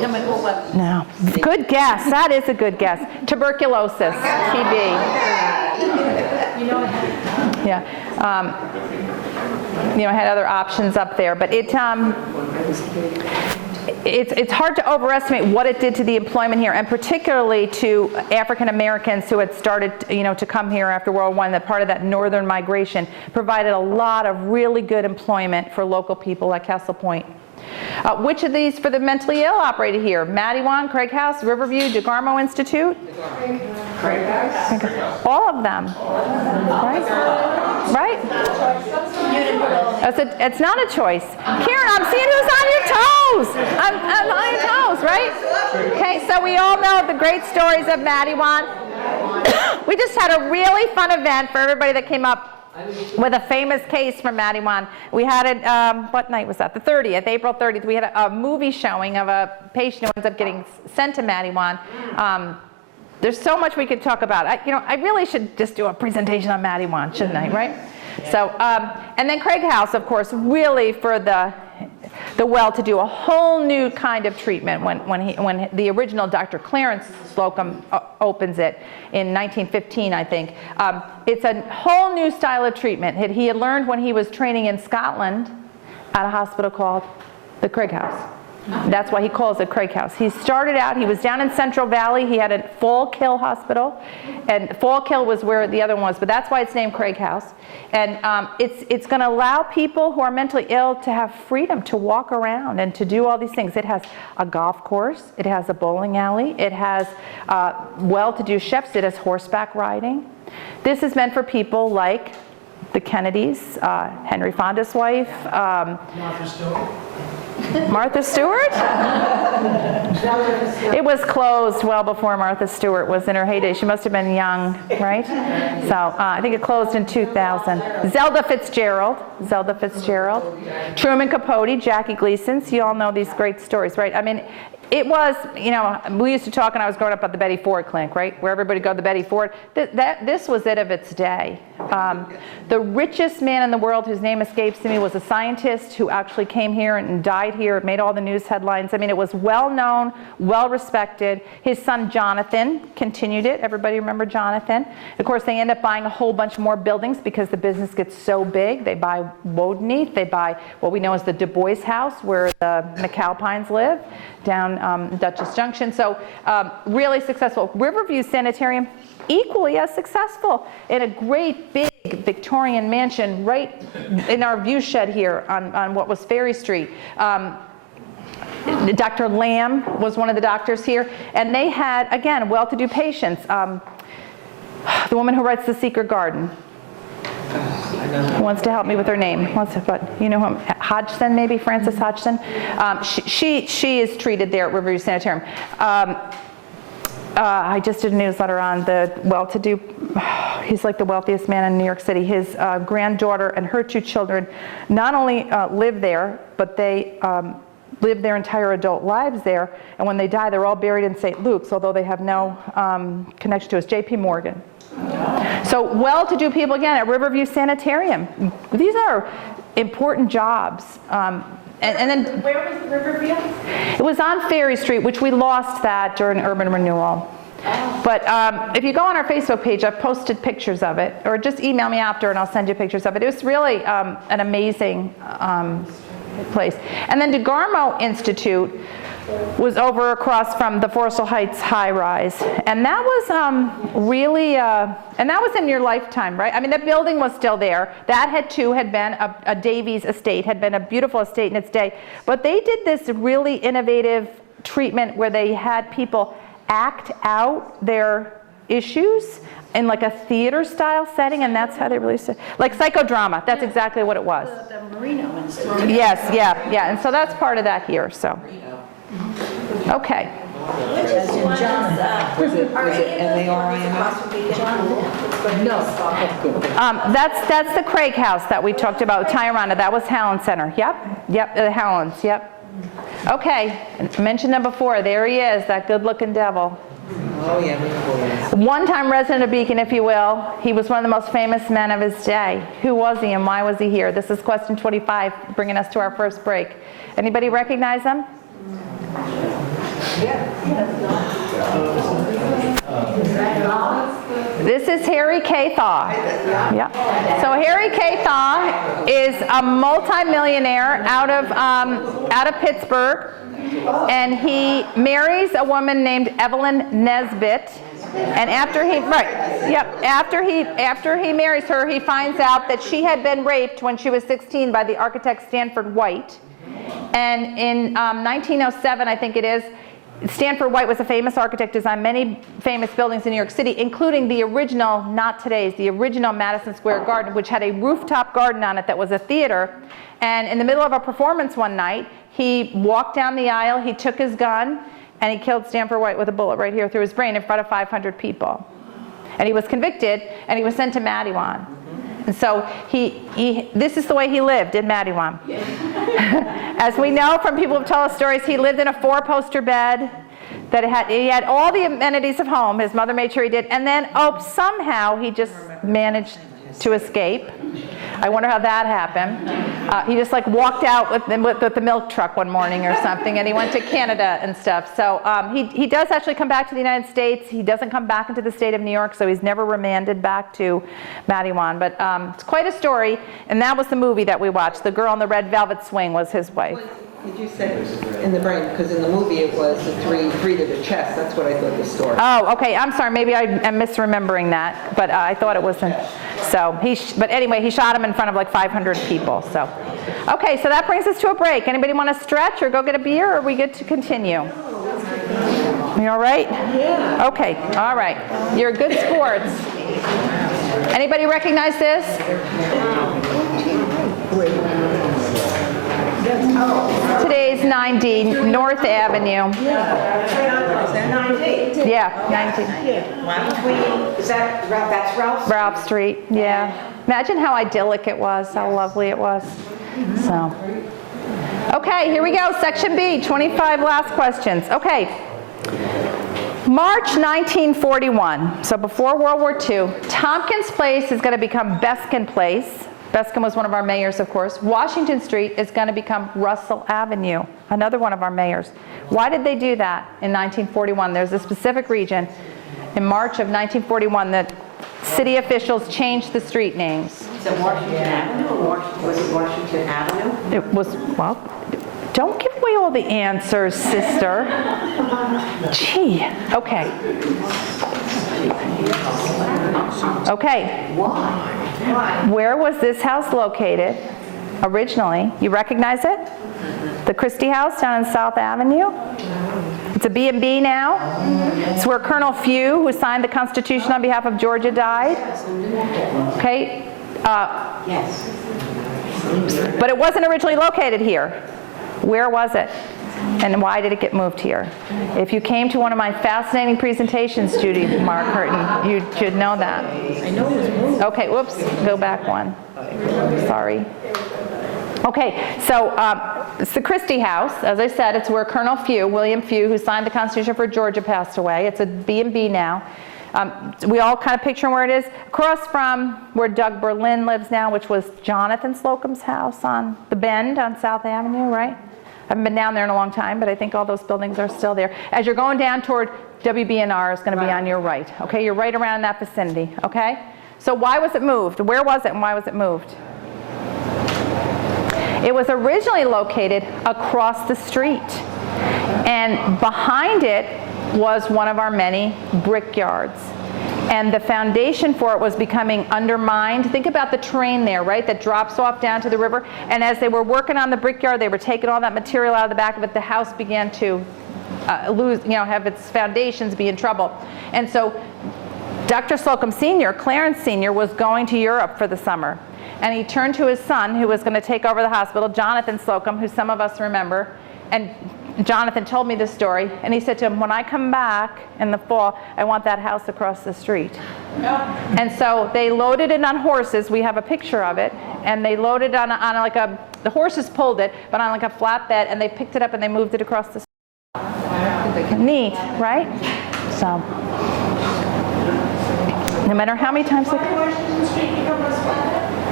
Chemical weapons. No. Good guess. That is a good guess. Tuberculosis, TB. You know, Yeah. You know, I had other options up there, but it's hard to overestimate what it did to the employment here, and particularly to African Americans who had started, you know, to come here after World War I. That part of that northern migration provided a lot of really good employment for local people at Castle Point. Which of these for the mentally ill operated here? Madiwan, Craig House, Riverview, DeGarmo Institute? Craig House. All of them. Right? Right? It's not a choice. Karen, I'm seeing who's on your toes. I'm on your toes, right? Okay, so we all know the great stories of Madiwan. We just had a really fun event for everybody that came up with a famous case from Madiwan. We had it, what night was that? The 30th, April 30th. We had a movie showing of a patient who ends up getting sent to Madiwan. There's so much we could talk about. I really should just do a presentation on Madiwan, shouldn't I, right? So, and then Craig House, of course, really for the well-to-do, a whole new kind of treatment when the original Dr. Clarence Slocum opens it in 1915, I think. It's a whole new style of treatment. He had learned when he was training in Scotland at a hospital called the Craig House. That's why he calls it Craig House. He started out, he was down in Central Valley. He had a Fallkill Hospital, and Fallkill was where the other one was, but that's why it's named Craig House. And it's going to allow people who are mentally ill to have freedom to walk around and to do all these things. It has a golf course. It has a bowling alley. It has well-to-do chefs. It has horseback riding. This is meant for people like the Kennedys, Henry Fonda's wife, Martha Stewart. Martha Stewart? It was closed well before Martha Stewart was in her heyday. She must have been young, right? So I think it closed in 2000. Zelda Fitzgerald. Truman Capote, Jackie Gleason. So you all know these great stories, right? I mean, it was, you know, we used to talk when I was growing up about the Betty Ford Clinic, right? Where everybody go to the Betty Ford. This was it of its day. The richest man in the world, whose name escapes me, was a scientist who actually came here and died here. It made all the news headlines. I mean, it was well known, well respected. His son Jonathan continued it. Everybody remember Jonathan? Of course, they end up buying a whole bunch more buildings because the business gets so big. They buy Wodeneath. They buy what we know as the Du Bois House, where the McAlpines live, down Dutchess Junction. So really successful. Riverview Sanitarium, equally as successful, in a great big Victorian mansion right in our view shed here on what was Ferry Street. Dr. Lamb was one of the doctors here, and they had, again, well-to-do patients. The woman who writes The Secret Garden. Who wants to help me with her name? But you know who? Hodgson, maybe Frances Hodgson. She is treated there at Riverview Sanitarium. I just did a newsletter on the well-to-do. He's like the wealthiest man in New York City. His granddaughter and her 2 children not only live there, but they live their entire adult lives there. And when they die, they're all buried in St. Luke's, although they have no connection to us. J.P. Morgan. So well-to-do people, again, at Riverview Sanitarium. These are important jobs. And then, Where was the Riverview? it was on Ferry Street, which we lost that during urban renewal. But if you go on our Facebook page, I've posted pictures of it, or just email me after and I'll send you pictures of it. It was really an amazing place. And then DeGarmo Institute was over across from the Forrestal Heights high rise. And that was really, and that was in your lifetime, right? I mean, the building was still there. That had been a Davies estate, had been a beautiful estate in its day. But they did this really innovative treatment where they had people act out their issues in like a theater style setting, and that's how they released it. Like psychodrama, that's exactly what it was. The Marino Institute. Yes, yeah, and so that's part of that here, so. Okay. Which is one is, Was it MARIMO? That's the Craig House that we talked about, Tyrona. That was Howland Center. Yep, the Howlands, yep. Okay, mentioned them before. There he is, that good-looking devil. Oh, yeah. One-time resident of Beacon, if you will. He was one of the most famous men of his day. Who was he and why was he here? This is question 25, bringing us to our first break. Anybody recognize him? This is Harry K. Thaw. Yeah. So Harry K. Thaw is a multimillionaire out of Pittsburgh, and he marries a woman named Evelyn Nesbit. And after he marries her, he finds out that she had been raped when she was 16 by the architect Stanford White. And in 1907, I think it is, Stanford White was a famous architect, designed many famous buildings in New York City, including the original, not today's, the original Madison Square Garden, which had a rooftop garden on it that was a theater. And in the middle of a performance one night, he walked down the aisle, he took his gun, and he killed Stanford White with a bullet right here through his brain in front of 500 people. And he was convicted, and he was sent to Madiwan. And so this is the way he lived in Madiwan. As we know from people who tell us stories, he lived in a 4-poster bed. He had all the amenities of home. His mother made sure he did. And then, somehow he just managed to escape. I wonder how that happened. He just like walked out with the milk truck one morning or something, and he went to Canada and stuff. So he does actually come back to the United States. He doesn't come back into the state of New York, so he's never remanded back to Madiwan. But it's quite a story, and that was the movie that we watched. The Girl in the Red Velvet Swing was his wife. Did you say in the brain? Because in the movie it was the three to the chest. That's what I thought the story. Oh, okay. I'm sorry. Maybe I am misremembering that, but I thought it was. But anyway, he shot him in front of like 500 people. So, okay. So that brings us to a break. Anybody want to stretch or go get a beer, or are we good to continue? You all right? Yeah. Okay. All right. You're good sports. Anybody recognize this? Today's 90 North Avenue. Yeah, 19. Is that, that's Ralph's? Ralph Street, yeah. Imagine how idyllic it was, how lovely it was. So, okay, here we go, section B, 25 last questions. Okay, March 1941, so before World War II, Tompkins Place is going to become Beskin Place. Beskin was one of our mayors, of course. Washington Street is going to become Russell Avenue, another one of our mayors. Why did they do that in 1941? There's a specific region. In March of 1941, the city officials changed the street names. Is it Washington Avenue or was it Washington Avenue? It was, well, don't give away all the answers, sister. Gee, okay. Okay. Why? Where was this house located originally? You recognize it? The Christie House down on South Avenue? It's a B&B now. It's where Colonel Few, who signed the Constitution on behalf of Georgia, died. Okay. Yes. But it wasn't originally located here. Where was it? And why did it get moved here? If you came to one of my fascinating presentations, Judy Mark Curtin, you should know that. I know it was moved. Okay, whoops, go back one. Sorry. Okay, so it's the Christie House. As I said, it's where Colonel Few, William Few, who signed the Constitution for Georgia, passed away. It's a B&B now. We all kind of picture where it is. Across from where Doug Berlin lives now, which was Jonathan Slocum's house on the Bend on South Avenue, right? I haven't been down there in a long time, but I think all those buildings are still there. As you're going down toward WB&R, is going to be on your right. Okay, you're right around that vicinity. Okay. So why was it moved? Where was it, and why was it moved? It was originally located across the street, and behind it was one of our many brickyards. And the foundation for it was becoming undermined. Think about the train there, right, that drops off down to the river. And as they were working on the brickyard, they were taking all that material out of the back of it. The house began to lose, have its foundations be in trouble. And so Dr. Slocum Sr., Clarence Sr., was going to Europe for the summer. And he turned to his son, who was going to take over the hospital, Jonathan Slocum, who some of us remember. And Jonathan told me this story, and he said to him, when I come back in the fall, I want that house across the street. And so they loaded it on horses. We have a picture of it. And they loaded it on like a, the horses pulled it, but on like a flatbed, and they picked it up and they moved it across the street. Neat, right? So, no matter how many times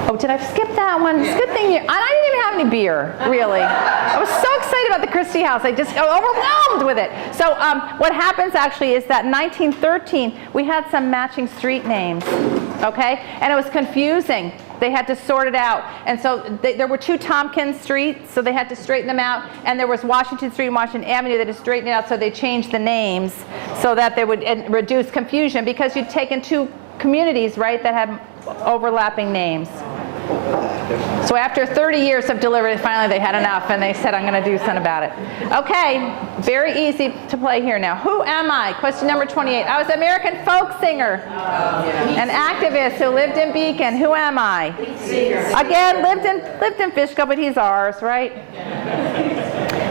oh, did I skip that one? It's a good thing I didn't even have any beer, really. I was so excited about the Christie House. I just got overwhelmed with it. So what happens actually is that in 1913, we had some matching street names, okay? And it was confusing. They had to sort it out. And so there were two Tompkins streets, so they had to straighten them out. And there was Washington Street and Washington Avenue that had to straighten it out, so they changed the names so that they would reduce confusion, because you'd taken two communities, right, that had overlapping names. So after 30 years of delivery, finally they had enough, and they said, I'm going to do something about it. Okay, very easy to play here now. Who am I? Question number 28. I was an American folk singer, an activist who lived in Beacon. Who am I? Again, lived in Fishkill, but he's ours, right?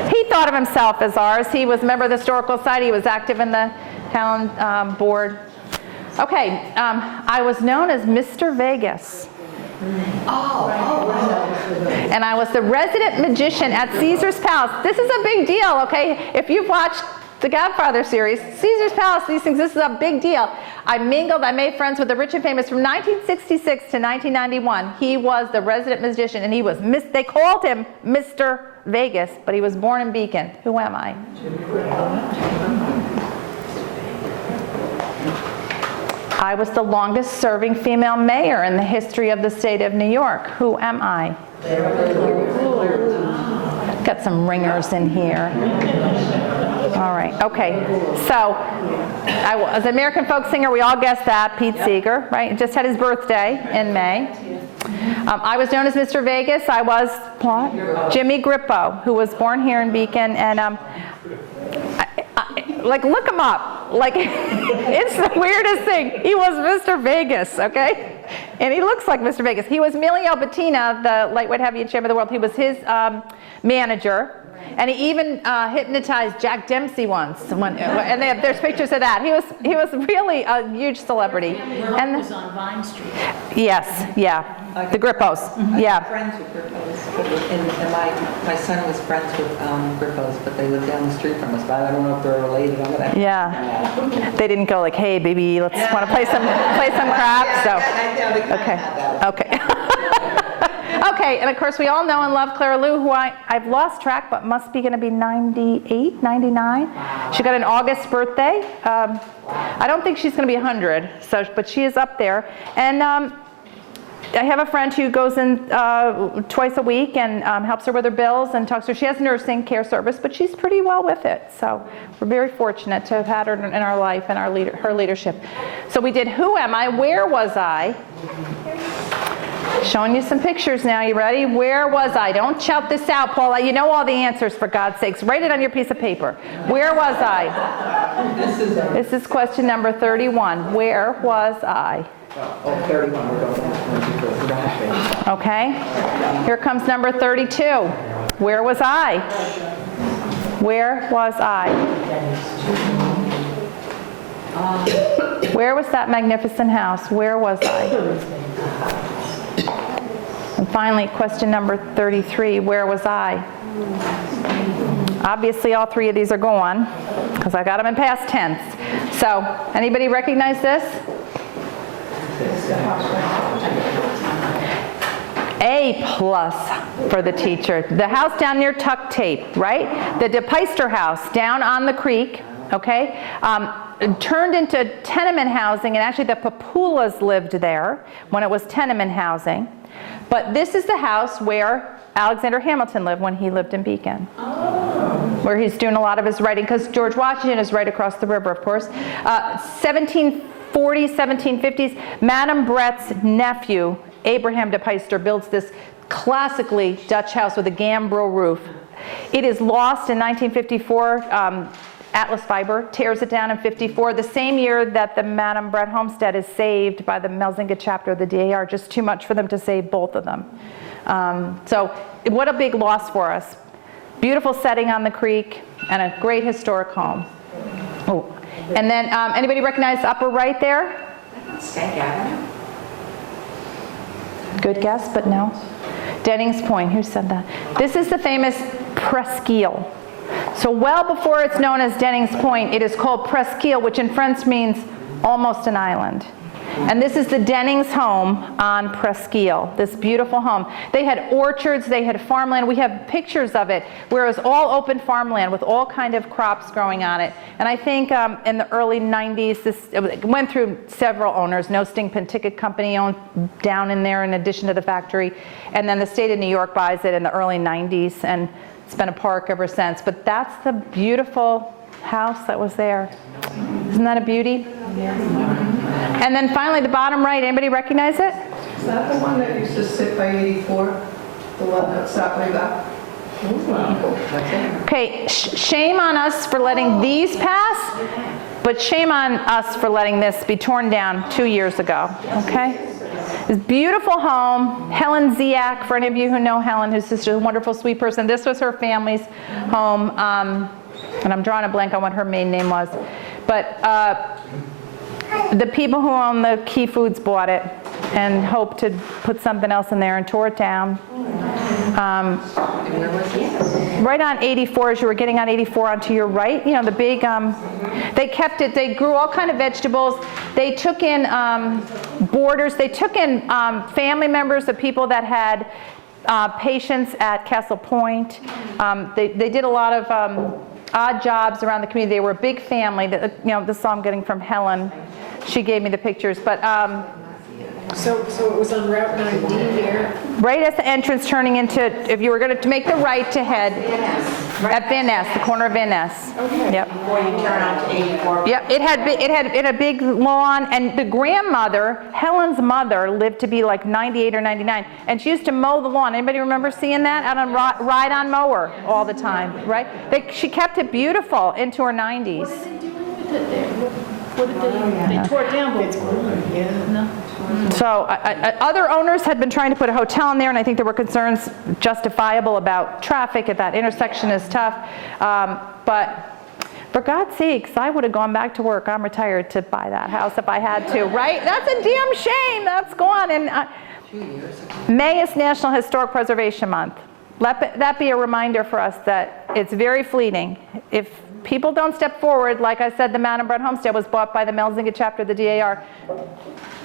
He thought of himself as ours. He was a member of the Historical Society. He was active in the town board. Okay, I was known as Mr. Vegas. And I was the resident magician at Caesar's Palace. This is a big deal, okay? If you've watched the Godfather series, Caesar's Palace, these things, this is a big deal. I made friends with the rich and famous from 1966 to 1991. He was the resident magician, and he was, they called him Mr. Vegas, but he was born in Beacon. Who am I? I was the longest serving female mayor in the history of the state of New York. Who am I? Got some ringers in here. All right, okay. So I was an American folk singer. We all guessed that. Pete Seeger, right? Just had his birthday in May. I was known as Mr. Vegas. I was Jimmy Grippo, who was born here in Beacon. And look him up. like, it's the weirdest thing. He was Mr. Vegas, okay? And he looks like Mr. Vegas. He was Emilio Bettina, the lightweight heavyweight champion of the world. He was his manager. And he even hypnotized Jack Dempsey once, and there's pictures of that. He was really a huge celebrity. And was on Vine Street. Yes, yeah, the Grippos, yeah. I'm friends with Grippos, and my son was friends with Grippos, but they live down the street from us, but I don't know if they're related. I'm gonna. Yeah, they didn't go like, hey, baby, let's want to play some craps. So, okay. Okay, and of course we all know and love Clara Lou, who I've lost track, but must be going to be 98, 99. Wow. She got an August birthday. I don't think she's going to be 100, but she is up there. And I have a friend who goes in twice a week and helps her with her bills and talks to her. She has nursing care service, but she's pretty well with it. So we're very fortunate to have had her in our life and her leadership. So we did Who Am I? Where Was I? Showing you some pictures now. You ready? Where was I? Don't shout this out, Paula. You know all the answers, for God's sakes. Write it on your piece of paper. Where was I? This is question number 31. Where was I? Oh, 31. We're going. Okay. Here comes number 32. Where was I? Where was I? Where was that magnificent house? Where was I? And finally, question number 33, where was I? Obviously, all three of these are gone, because I got them in past tense. So, anybody recognize this? A+ for the teacher. The house down near Tuck Tape, right? The DePeister house down on the creek, okay? Turned into tenement housing, and actually the Papulas lived there when it was tenement housing. But this is the house where Alexander Hamilton lived when he lived in Beacon. Where he's doing a lot of his writing, because George Washington is right across the river, of course. 1740s, 1750s, Madame Brett's nephew, Abraham DePeister, builds this classically Dutch house with a gambrel roof. It is lost in 1954. Atlas Fiber tears it down in 54, the same year that the Madame Brett homestead is saved by the Melzinga chapter of the DAR, just too much for them to save both of them. So what a big loss for us. Beautiful setting on the creek and a great historic home. Oh, and then anybody recognize upper right there? Stank Avenue. Good guess, but no. Dennings Point, who said that? This is the famous Presqu'île. So well before it's known as Dennings Point, it is called Presqu'île, which in French means almost an island. And this is the Dennings home on Presqu'île, this beautiful home. They had orchards, they had farmland. We have pictures of it where it was all open farmland with all kind of crops growing on it. And I think in the early 90s, it went through several owners. No Stingpin Ticket Company owned down in there in addition to the factory. And then the state of New York buys it in the early 90s, and it's been a park ever since. But that's the beautiful house that was there. Isn't that a beauty? And then finally, the bottom right, anybody recognize it? Is that the one that used to sit by 84? The one that's not way back? Okay, shame on us for letting these pass, but shame on us for letting this be torn down 2 years ago, okay? This beautiful home, Helen Ziak, for any of you who know Helen, who's just a wonderful, sweet person. This was her family's home, and I'm drawing a blank on what her maiden name was. But the people who own the Key Foods bought it and hoped to put something else in there and tore it down. Right on 84, as you were getting on 84 onto your right, you know, the big, they kept it, they grew all kind of vegetables. They took in borders, they took in family members of people that had patients at Castle Point. They did a lot of odd jobs around the community. They were a big family. That, you know, this is all I'm getting from Helen. She gave me the pictures, but So it was on Route 9D here? right at the entrance, turning into, if you were going to make the right to head at Van Ness, the corner of Van Ness. Okay. Yep. Before you turn on to 84. Yep. It had a big lawn, and the grandmother, Helen's mother, lived to be like 98 or 99, and she used to mow the lawn. Anybody remember seeing that out on ride-on mower all the time, right? She kept it beautiful into her 90s. What are they doing with did it there? What did they tore it down, but no. So other owners had been trying to put a hotel in there, and I think there were concerns justifiable about traffic at that intersection is tough. But for God's sakes, I would have gone back to work. I'm retired to buy that house if I had to, right? That's a damn shame. That's gone. And 2 years. May is National Historic Preservation Month. Let that be a reminder for us that it's very fleeting. If people don't step forward, like I said, the Madam Brent Homestead was bought by the Melzinga chapter of the DAR.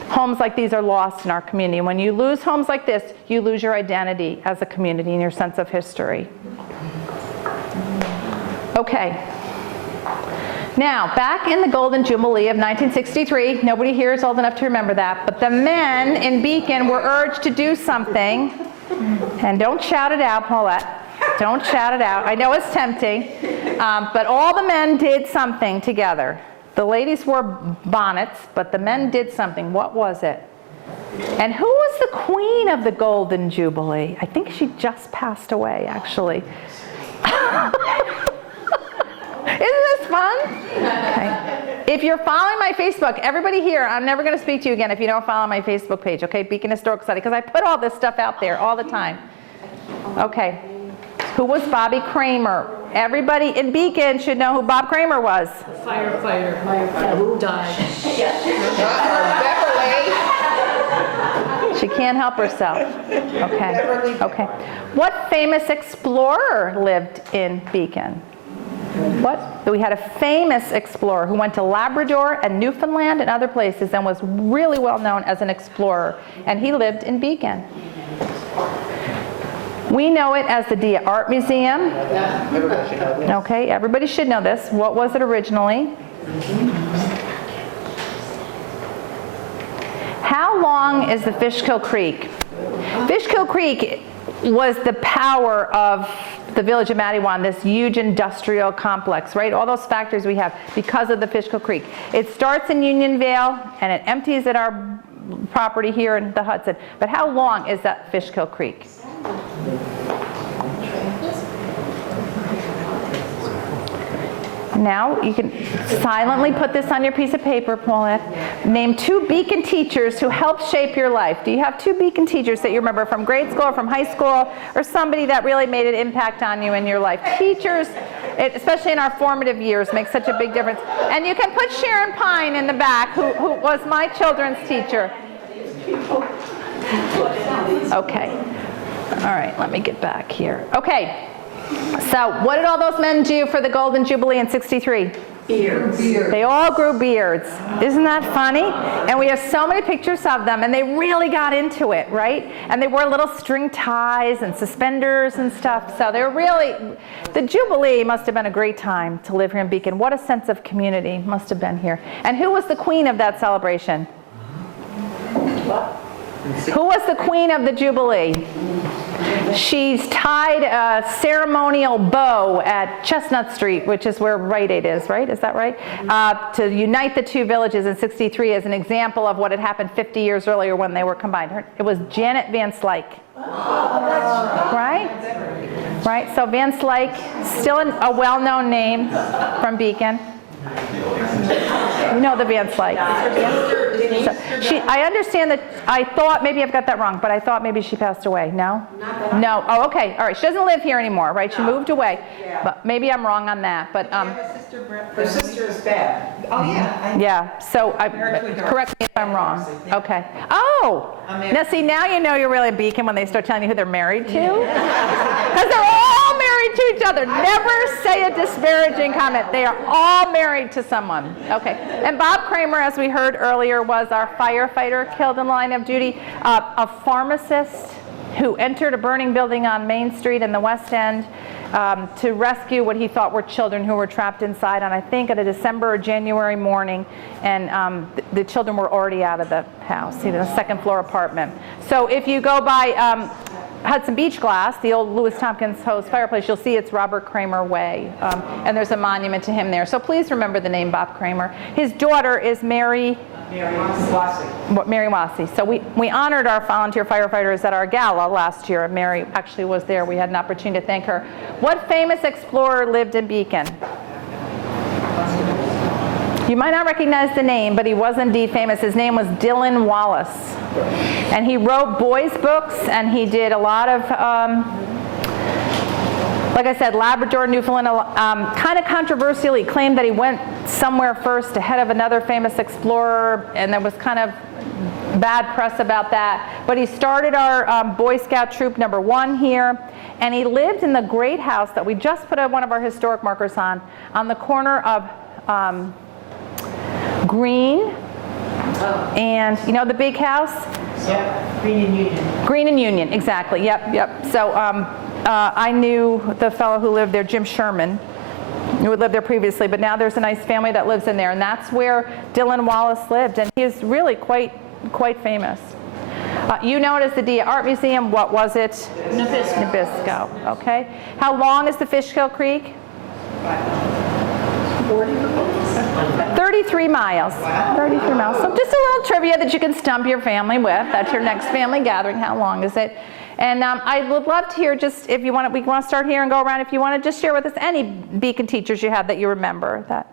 Homes like these are lost in our community. When you lose homes like this, you lose your identity as a community and your sense of history. Okay. Now, back in the Golden Jubilee of 1963, nobody here is old enough to remember that, but the men in Beacon were urged to do something, and don't shout it out, Paulette. Don't shout it out. I know it's tempting, but all the men did something together. The ladies wore bonnets, but the men did something. What was it? And who was the queen of the Golden Jubilee? I think she just passed away, actually. Isn't this fun? Okay. If you're following my Facebook, everybody here, I'm never going to speak to you again if you don't follow my Facebook page, okay? Beacon Historical Society, because I put all this stuff out there all the time. Okay. Who was Bobby Kramer? Everybody in Beacon should know who Bob Kramer was. Firefighter. Who died? She can't help herself. Okay. Okay. What famous explorer lived in Beacon? What? We had a famous explorer who went to Labrador and Newfoundland and other places and was really well known as an explorer. And he lived in Beacon. We know it as the Dia Art Museum. Everybody should know this. Okay, everybody should know this. What was it originally? How long is the Fishkill Creek? Fishkill Creek was the power of the village of Mattawan, this huge industrial complex, right? All those factories we have because of the Fishkill Creek. It starts in Unionvale and it empties at our property here in the Hudson. But how long is that Fishkill Creek? Now, you can silently put this on your piece of paper, Paulette. Name 2 Beacon teachers who helped shape your life. Do you have 2 Beacon teachers that you remember from grade school or from high school, or somebody that really made an impact on you in your life? Teachers, especially in our formative years, make such a big difference. And you can put Sharon Pine in the back, who was my children's teacher. Okay. All right, let me get back here. Okay. So what did all those men do for the Golden Jubilee in '63? Beards. They all grew beards. Isn't that funny? And we have so many pictures of them, and they really got into it, right? And they wore little string ties and suspenders and stuff. So they're really, the Jubilee must have been a great time to live here in Beacon. What a sense of community must have been here. And who was the queen of that celebration? Who was the queen of the Jubilee? She's tied a ceremonial bow at Chestnut Street, which is where Rite Aid is, right? Is that right? To unite the 2 villages in '63 as an example of what had happened 50 years earlier when they were combined. It was Janet Van Slyke. Right? Right? So Van Slyke, still a well-known name from Beacon. You know the Van Slyke. So I understand that, I thought, maybe I've got that wrong, but I thought maybe she passed away. No? No. Oh, okay. All right. She doesn't live here anymore, right? She moved away. But maybe I'm wrong on that. But Her sister is bad. Oh, yeah. yeah. So correct me if I'm wrong. Okay. Oh. Now see, now you know you're really a Beacon when they start telling you who they're married to. Because they're all married to each other. Never say a disparaging comment. They are all married to someone. Okay. And Bob Kramer, as we heard earlier, was our firefighter killed in line of duty. A pharmacist who entered a burning building on Main Street in the West End to rescue what he thought were children who were trapped inside on, I think, at a December or January morning. And the children were already out of the house, in a second-floor apartment. So if you go by Hudson Beach Glass, the old Louis Tompkins Host fireplace, you'll see it's Robert Kramer Way. And there's a monument to him there. So please remember the name Bob Kramer. His daughter is Mary Wassey. So we honored our volunteer firefighters at our gala last year. Mary actually was there. We had an opportunity to thank her. What famous explorer lived in Beacon? You might not recognize the name, but he was indeed famous. His name was Dylan Wallace. And he wrote boys' books, and he did a lot of, like I said, Labrador, Newfoundland, kind of controversially claimed that he went somewhere first ahead of another famous explorer, and there was kind of bad press about that. But he started our Boy Scout troop number 1 here, and he lived in the great house that we just put one of our historic markers on the corner of Green and, you know, the big house? Yeah, Green and Union. Green and Union, exactly, yep. So I knew the fellow who lived there, Jim Sherman, who had lived there previously, but now there's a nice family that lives in there, and that's where Dylan Wallace lived, and he is really quite famous. You know it as the Dia Art Museum. What was it? Nabisco. Nabisco, okay. How long is the Fishkill Creek? 33 miles. 33 miles. So just a little trivia that you can stump your family with. That's your next family gathering. How long is it? And I would love to hear, just if you want to, we want to start here and go around. If you want to just share with us any Beacon teachers you have that you remember. That.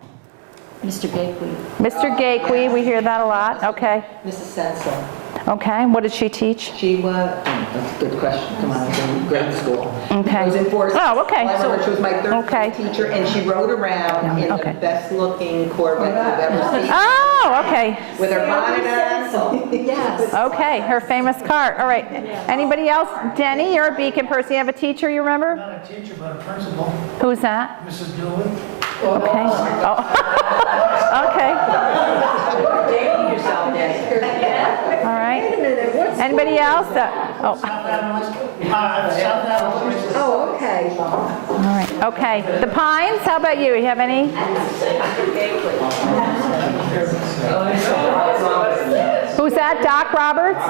Mr. Gateway. Mr. Gateway, we hear that a lot. Okay. Mrs. Sensor. Okay. What did she teach? She was, that's a good question. Come on, I was in grade school. Okay. I was in fourth. Oh, okay. I remember she was my third Okay. grade teacher, and she rode around in Okay. the best looking Corvette you've ever seen. Oh, okay. With her bonnet on. Yes. Okay, her famous car. All right. Anybody else? Denny, you're a Beacon person. You have a teacher you remember? Not a teacher, but a principal, Who's that? Mrs. Dillon. Okay. Oh. Okay. Dating yourself, Denny. All right. Anybody else? Oh. South Adams. South Adams. Oh, okay. All right. Okay. The Pines. How about you? You have any? Who's that? Doc Roberts?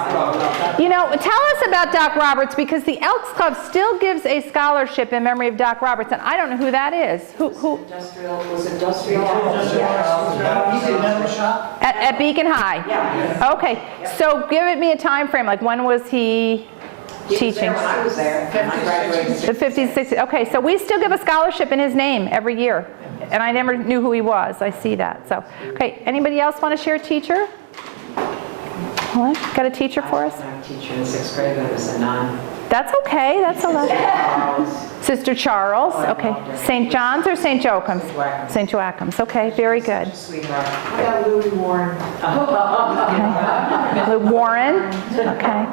You know, tell us about Doc Roberts, because the Elks Club still gives a scholarship in memory of Doc Roberts, and I don't know who that is. Who? Was industrial. Metal shop. At Beacon High? Yeah. Okay. So give me a time frame. Like, when was he teaching? When I was there, and I graduated. The 50s, 60s. Okay, so we still give a scholarship in his name every year. And I never knew who he was. I see that. So, okay, anybody else want to share a teacher? What? Got a teacher for us? My teacher in 6th grade, I was a nun. That's okay. That's a lot. Sister Charles. Okay. St. John's or St. Joachim's? St. Joachim's. Okay, very good. Sweetheart. I got Louis Warren. Okay. Lou Warren. Okay.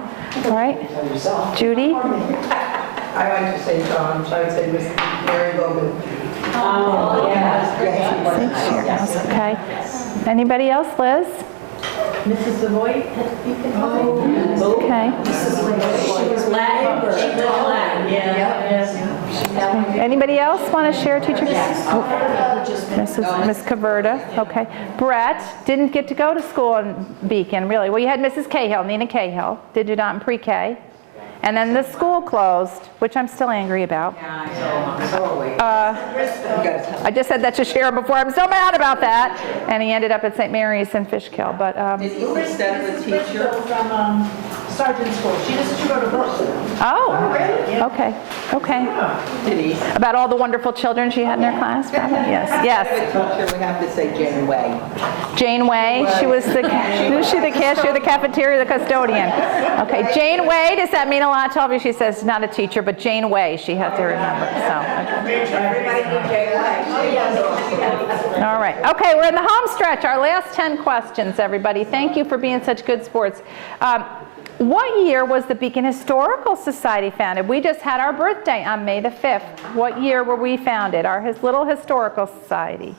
All right. Tell yourself. Judy. I went to St. John's, I would say Miss Mary Logan. Oh, St. Cheers. Okay. Anybody else? Liz? Mrs. Savoy at Beacon High. Okay. She was Latin. She taught Latin. Yeah. Anybody else want to share a teacher? Miss Caverta. Okay. Brett didn't get to go to school in Beacon, really. Well, you had Mrs. Cahill, Nina Cahill. Did you not in pre-K? And then the school closed, which I'm still angry about. I just said that to Sharon before. I'm so mad about that. And he ended up at St. Mary's in Fishkill. But Is Eva Steph the teacher? From Sergeant School. She wrote a book. oh, okay, okay. Denise. About all the wonderful children she had in her class, probably. Yes, yes. Teacher, we have to say Jane Way. Jane Way. She was the cashier, the cafeteria, the custodian. Okay, Jane Way. Does that mean a lot to all of you? She says not a teacher, but Jane Way. She had to remember. So. Everybody knew Jay White. All right. Okay, we're in the home stretch. Our last 10 questions, everybody. Thank you for being such good sports. What year was the Beacon Historical Society founded? We just had our birthday on May the 5th. What year were we founded, our little historical society?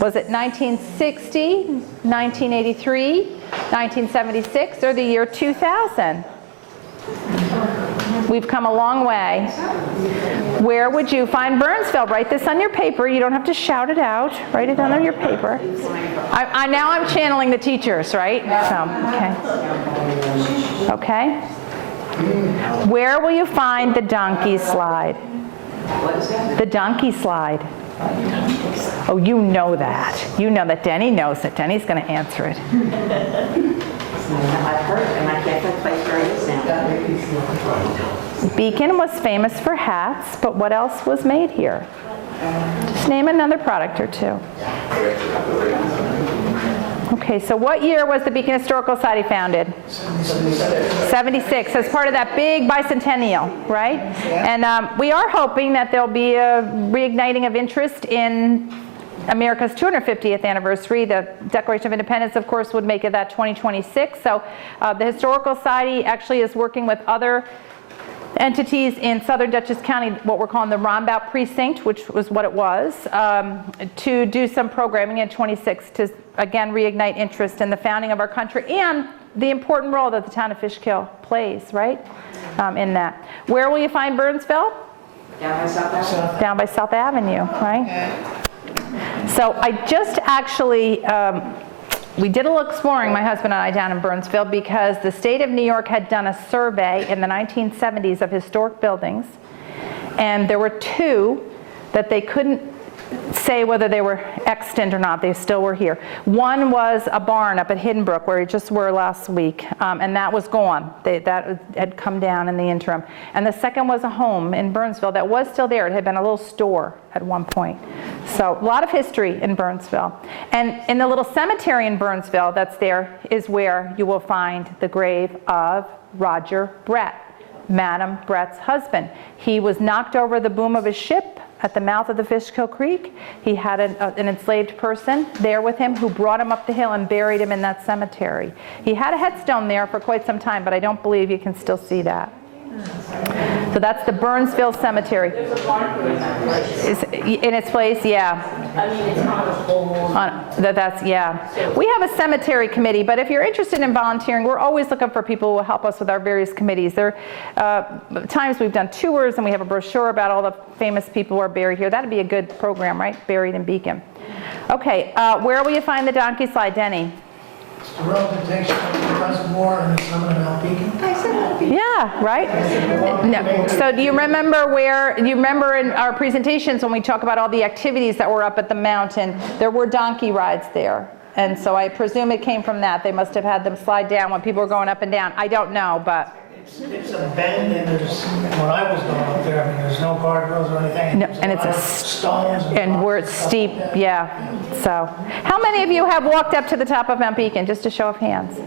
Was it 1960, 1983, 1976, or the year 2000? We've come a long way. Where would you find Burnsville? Write this on your paper. You don't have to shout it out. Write it down on your paper. Now I'm channeling the teachers, right? So, okay. Where will you find the donkey slide? What is that? The donkey slide. Oh, you know that. You know that. Denny knows it. Denny's going to answer it. I've heard, and I can't think place where it is now. Beacon was famous for hats, but what else was made here? Just name another product or two. Okay, so what year was the Beacon Historical Society founded? 76, as part of that big bicentennial, right? And we are hoping that there'll be a reigniting of interest in America's 250th anniversary. The Declaration of Independence, of course, would make it that 2026. So the Historical Society actually is working with other entities in Southern Dutchess County, what we're calling the Rombout Precinct, which was what it was, to do some programming in 26 to, again, reignite interest in the founding of our country and the important role that the town of Fishkill plays, right, in that. Where will you find Burnsville? Down by South Avenue. Down by South Avenue, right? So I just actually, we did a little exploring, my husband and I, down in Burnsville, because the state of New York had done a survey in the 1970s of historic buildings, and there were two that they couldn't say whether they were extant or not. They still were here. One was a barn up at Hidden Brook, where we just were last week, and that was gone. That had come down in the interim. And the second was a home in Burnsville that was still there. It had been a little store at one point. So a lot of history in Burnsville. And in the little cemetery in Burnsville that's there is where you will find the grave of Roger Brett, Madam Brett's husband. He was knocked over the boom of his ship at the mouth of the Fishkill Creek. He had an enslaved person there with him who brought him up the hill and buried him in that cemetery. He had a headstone there for quite some time, but I don't believe you can still see that. So that's the Burnsville Cemetery. There's a barn in that place. In its place, yeah. I mean, it's not a whole. That's, yeah. We have a cemetery committee, but if you're interested in volunteering, we're always looking for people who will help us with our various committees. There are times we've done tours and we have a brochure about all the famous people who are buried here. That'd be a good program, right? Buried in Beacon. Okay, where will you find the donkey slide, Denny? It's the road that takes you from the reservoir and the summit of Mount Beacon. Yeah, right? No. So do you remember in our presentations when we talk about all the activities that were up at the mountain, there were donkey rides there. And so I presume it came from that. They must have had them slide down when people were going up and down. I don't know, but. It's a bend, and there's, when I was going up there, I mean, there's no guardrails or anything. No, There's and it's lot a of stones And where it's stuff steep, like that. yeah. So, how many of you have walked up to the top of Mount Beacon? Just a show of hands.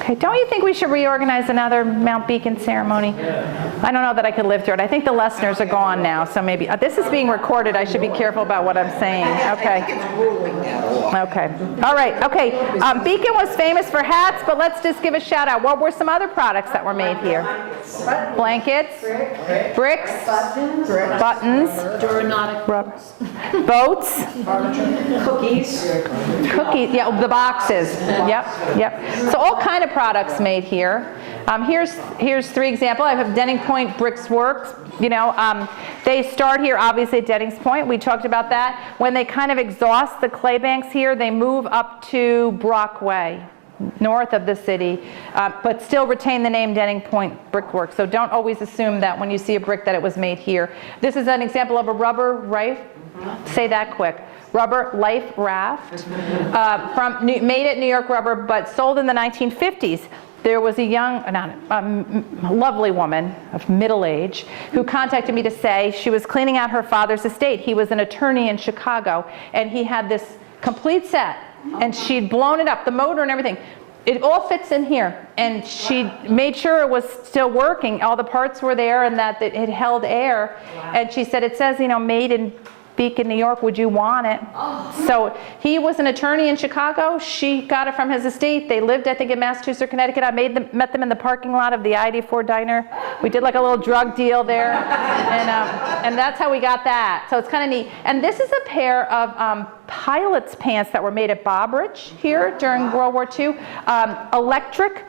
Okay, don't you think we should reorganize another Mount Beacon ceremony? I don't know that I could live through it. I think the Lesners are gone now, so maybe, this is being recorded. I should be careful about what I'm saying. Okay. Okay. All right. Okay. Beacon was famous for hats, but let's just give a shout out. What were some other products that were made here? Blankets, bricks, buttons, rubbers, boats, cookies, yeah, the boxes. Yep. So all kind of products made here. Here's three examples. I have Denning Point Bricks Works. You know, they start here obviously at Dennings Point. We talked about that. When they kind of exhaust the clay banks here, they move up to Brockway, north of the city, but still retain the name Denning Point Brickworks. So don't always assume that when you see a brick that it was made here. This is an example of a rubber raft. Say that quick. Rubber life raft, made at New York Rubber, but sold in the 1950s. There was a lovely woman of middle age who contacted me to say she was cleaning out her father's estate. He was an attorney in Chicago, and he had this complete set, and she'd blown it up, the motor and everything. It all fits in here, and she made sure it was still working. All the parts were there, and that it held air. And she said, "It says, made in Beacon, New York, would you want it?" So he was an attorney in Chicago. She got it from his estate. They lived, I think, in Massachusetts or Connecticut. I met them in the parking lot of the ID4 diner. We did like a little drug deal there, and that's how we got that. So it's kind of neat. And this is a pair of pilot's pants that were made at Bobridge here during World War II. Electric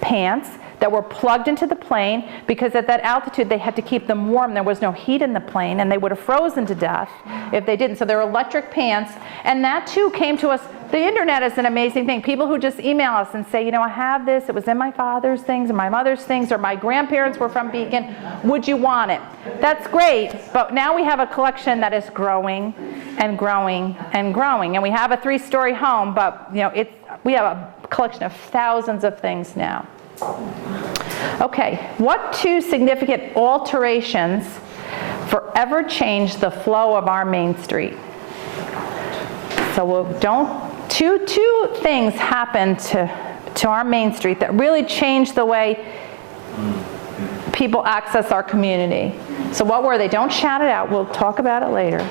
pants that were plugged into the plane because at that altitude they had to keep them warm. There was no heat in the plane, and they would have frozen to death if they didn't. So they're electric pants, and that too came to us. The internet is an amazing thing. People who just email us and say, I have this, it was in my father's things and my mother's things, or my grandparents were from Beacon, would you want it? That's great, but now we have a collection that is growing and growing and growing, and we have a 3-story home, but we have a collection of thousands of things now. Okay, what two significant alterations forever changed the flow of our Main Street? So don't two things happened to our Main Street that really changed the way people access our community. So what were they? Don't shout it out. We'll talk about it later.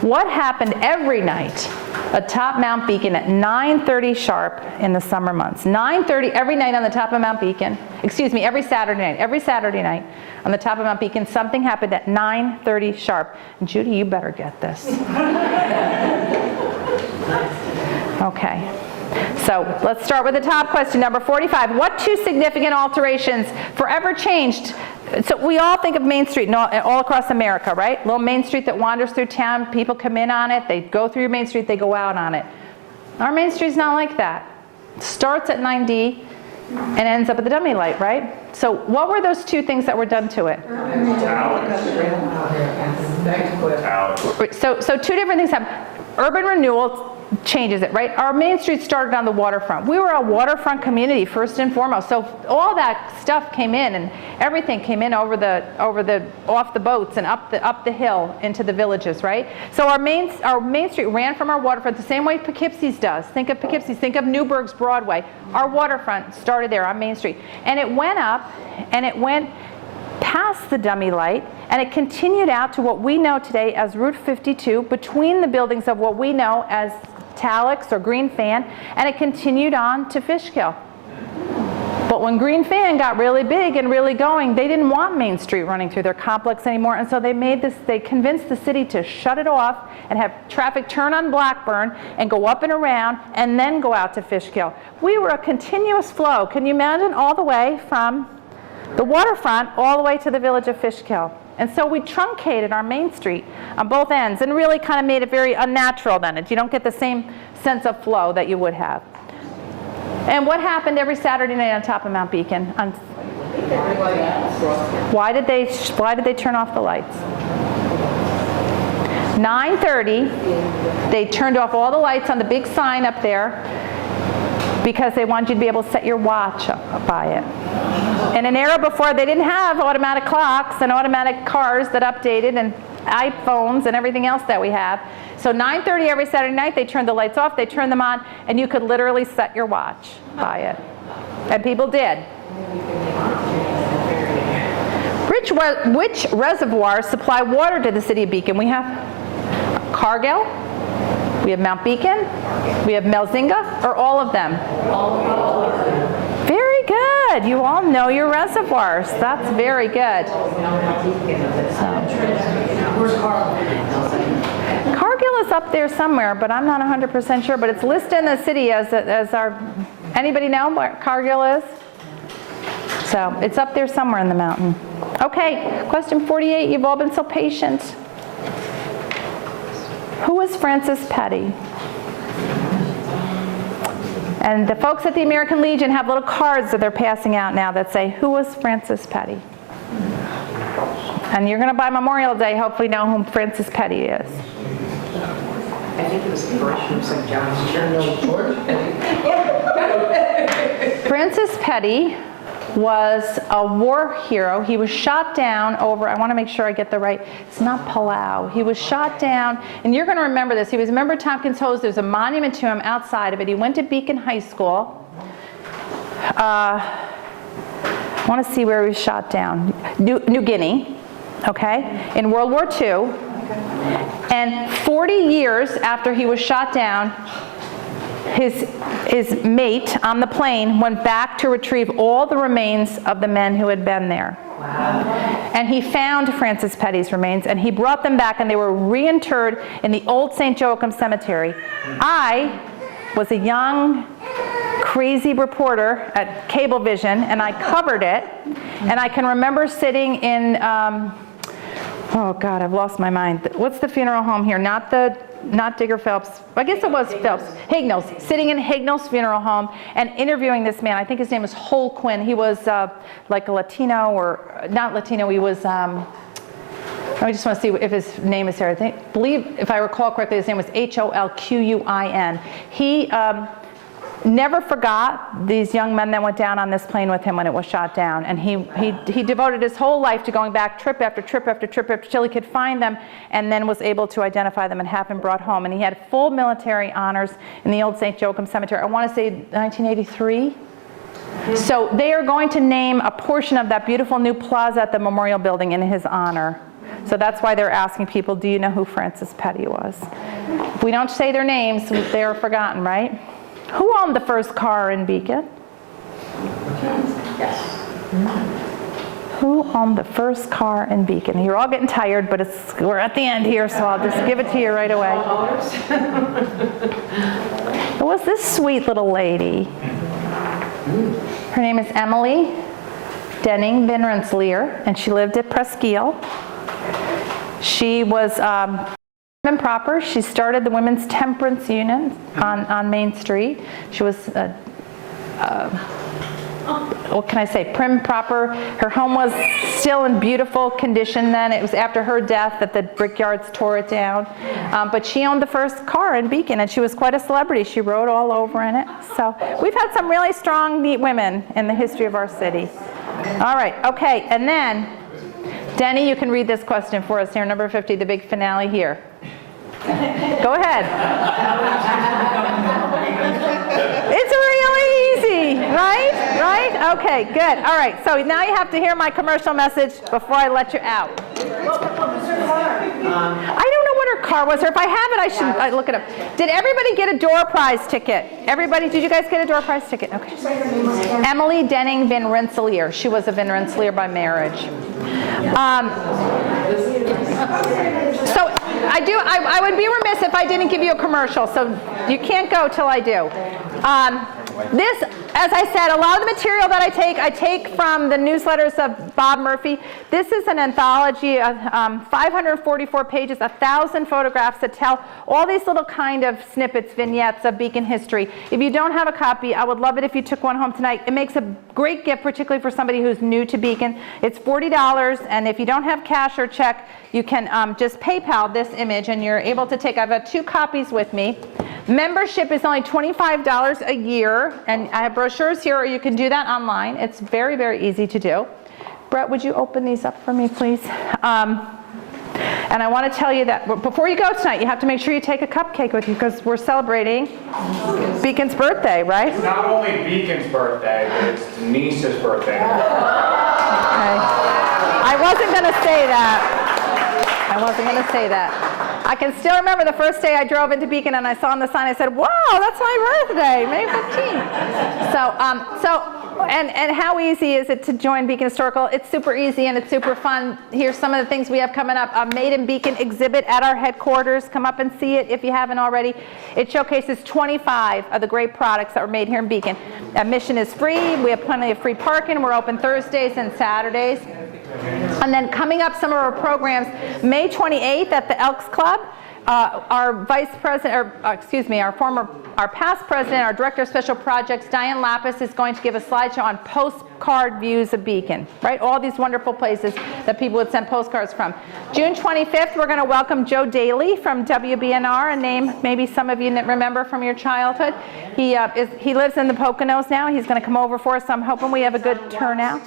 What happened every night atop Mount Beacon at 9:30 sharp in the summer months? 9:30 every night on the top of Mount Beacon. Excuse me, every Saturday night. Every Saturday night on the top of Mount Beacon, something happened at 9:30 sharp. And Judy, you better get this. Okay. So let's start with the top question, number 45. What two significant alterations forever changed? So we all think of Main Street all across America, right? Little Main Street that wanders through town. People come in on it. They go through your Main Street. They go out on it. Our Main Street's not like that. It starts at 9D and ends up at the dummy light, right? So what were those two things that were done to it? So two different things happened. Urban renewal changes it, right? Our Main Street started on the waterfront. We were a waterfront community first and foremost. So all that stuff came in, and everything came in off the boats and up the hill into the villages, right? So our Main Street ran from our waterfront the same way Poughkeepsie's does. Think of Poughkeepsie's, think of Newburgh's Broadway. Our waterfront started there on Main Street, and it went up, and it went past the dummy light, and it continued out to what we know today as Route 52, between the buildings of what we know as Talix or Green Fan, and it continued on to Fishkill. But when Green Fan got really big and really going, they didn't want Main Street running through their complex anymore, and so they convinced the city to shut it off and have traffic turn on Blackburn and go up and around and then go out to Fishkill. We were a continuous flow. Can you imagine? All the way from the waterfront all the way to the village of Fishkill. And so we truncated our Main Street on both ends and really kind of made it very unnatural then. You don't get the same sense of flow that you would have. And what happened every Saturday night on top of Mount Beacon? Why did they turn off the lights? 9:30, they turned off all the lights on the big sign up there because they wanted you to be able to set your watch up by it. In an era before they didn't have automatic clocks and automatic cars that updated and iPhones and everything else that we have. So 9:30 every Saturday night, they turned the lights off, they turned them on, and you could literally set your watch by it. And people did. Which reservoirs supply water to the city of Beacon? We have Cargill, we have Mount Beacon, we have Melzinga, or all of them? Very good. You all know your reservoirs. That's very good. Cargill is up there somewhere, but I'm not 100% sure. But it's listed in the city as our. Anybody know where Cargill is? So it's up there somewhere in the mountain. Okay, question 48. You've all been so patient. Who was Francis Petty? And the folks at the American Legion have little cards that they're passing out now that say, who was Francis Petty? And you're going to, by Memorial Day, hopefully know who Francis Petty is. I think it was the Parishioner of St. John's Church. Francis Petty was a war hero. He was shot down over, I want to make sure I get the right, it's not Palau. He was shot down, and you're going to remember this. He was a member of Tompkins Hose. There's a monument to him outside of it. He went to Beacon High School. I want to see where he was shot down. New Guinea, okay, in World War II. And 40 years after he was shot down, his mate on the plane went back to retrieve all the remains of the men who had been there. Wow. And he found Francis Petty's remains, and he brought them back, and they were reinterred in the old St. Joachim Cemetery. I was a young, crazy reporter at Cablevision, and I covered it, and I can remember sitting in, oh God, I've lost my mind. What's the funeral home here? Not Digger Phelps. I guess it was Phelps. Hignell's. Sitting in Hignell's funeral home and interviewing this man. I think his name was Hole Quinn. He was like a Latino, or not Latino. He was. I just want to see if his name is here. Believe, if I recall correctly, his name was Holquin. He never forgot these young men that went down on this plane with him when it was shot down. And he devoted his whole life to going back trip after trip after trip after till he could find them, and then was able to identify them and have them brought home. And he had full military honors in the old St. Joachim Cemetery. I want to say 1983. So they are going to name a portion of that beautiful new plaza at the Memorial Building in his honor. So that's why they're asking people, do you know who Francis Petty was? If we don't say their names, they are forgotten, right? Who owned the first car in Beacon? Yes. Who owned the first car in Beacon? You're all getting tired, but we're at the end here, so I'll just give it to you right away. It was this sweet little lady. Her name is Emily Denning Van Rensselaer, and she lived at Presqu'île. She was prim and proper. She started the Women's Temperance Union on Main Street. She was, what can I say, prim, proper. Her home was still in beautiful condition then. It was after her death that the brickyards tore it down. But she owned the first car in Beacon, and she was quite a celebrity. She rode all over in it. So we've had some really strong, neat women in the history of our city. All right, okay, and then, Denny, you can read this question for us here, number 50, the big finale here. Go ahead. It's really easy, right? Right? Okay, good. All right, so now you have to hear my commercial message before I let you out. I don't know what her car was, or if I have it, I should look it up. Did everybody get a door prize ticket? Everybody, did you guys get a door prize ticket? Okay. Emily Denning Van Rensselaer. She was a Van Rensselaer by marriage. So I would be remiss if I didn't give you a commercial, so you can't go till I do. This, as I said, a lot of the material that I take from the newsletters of Bob Murphy. This is an anthology of 544 pages, 1,000 photographs that tell all these little kind of snippets, vignettes of Beacon history. If you don't have a copy, I would love it if you took one home tonight. It makes a great gift, particularly for somebody who's new to Beacon. It's $40, and if you don't have cash or check, you can just PayPal this image, and you're able to take. I've got 2 copies with me. Membership is only $25 a year, and I have brochures here, or you can do that online. It's very, very easy to do. Brett, would you open these up for me, please? And I want to tell you that before you go tonight, you have to make sure you take a cupcake with you, because we're celebrating Beacon's birthday, right? It's not only Beacon's birthday, but it's Denise's birthday. Okay. I wasn't going to say that. I can still remember the first day I drove into Beacon and I saw on the sign, I said, wow, that's my birthday, May 15th. And how easy is it to join Beacon Historical? It's super easy and it's super fun. Here's some of the things we have coming up. A Made in Beacon exhibit at our headquarters. Come up and see it if you haven't already. It showcases 25 of the great products that were made here in Beacon. Admission is free. We have plenty of free parking. We're open Thursdays and Saturdays. And then coming up, some of our programs, May 28th at the Elks Club, our vice president, our past president, our director of special projects, Diane Lapis, is going to give a slideshow on postcard views of Beacon, right? All these wonderful places that people would send postcards from. June 25th, we're going to welcome Joe Daly from WBNR, a name maybe some of you remember from your childhood. He lives in the Poconos now. He's going to come over for us, so I'm hoping we have a good turnout.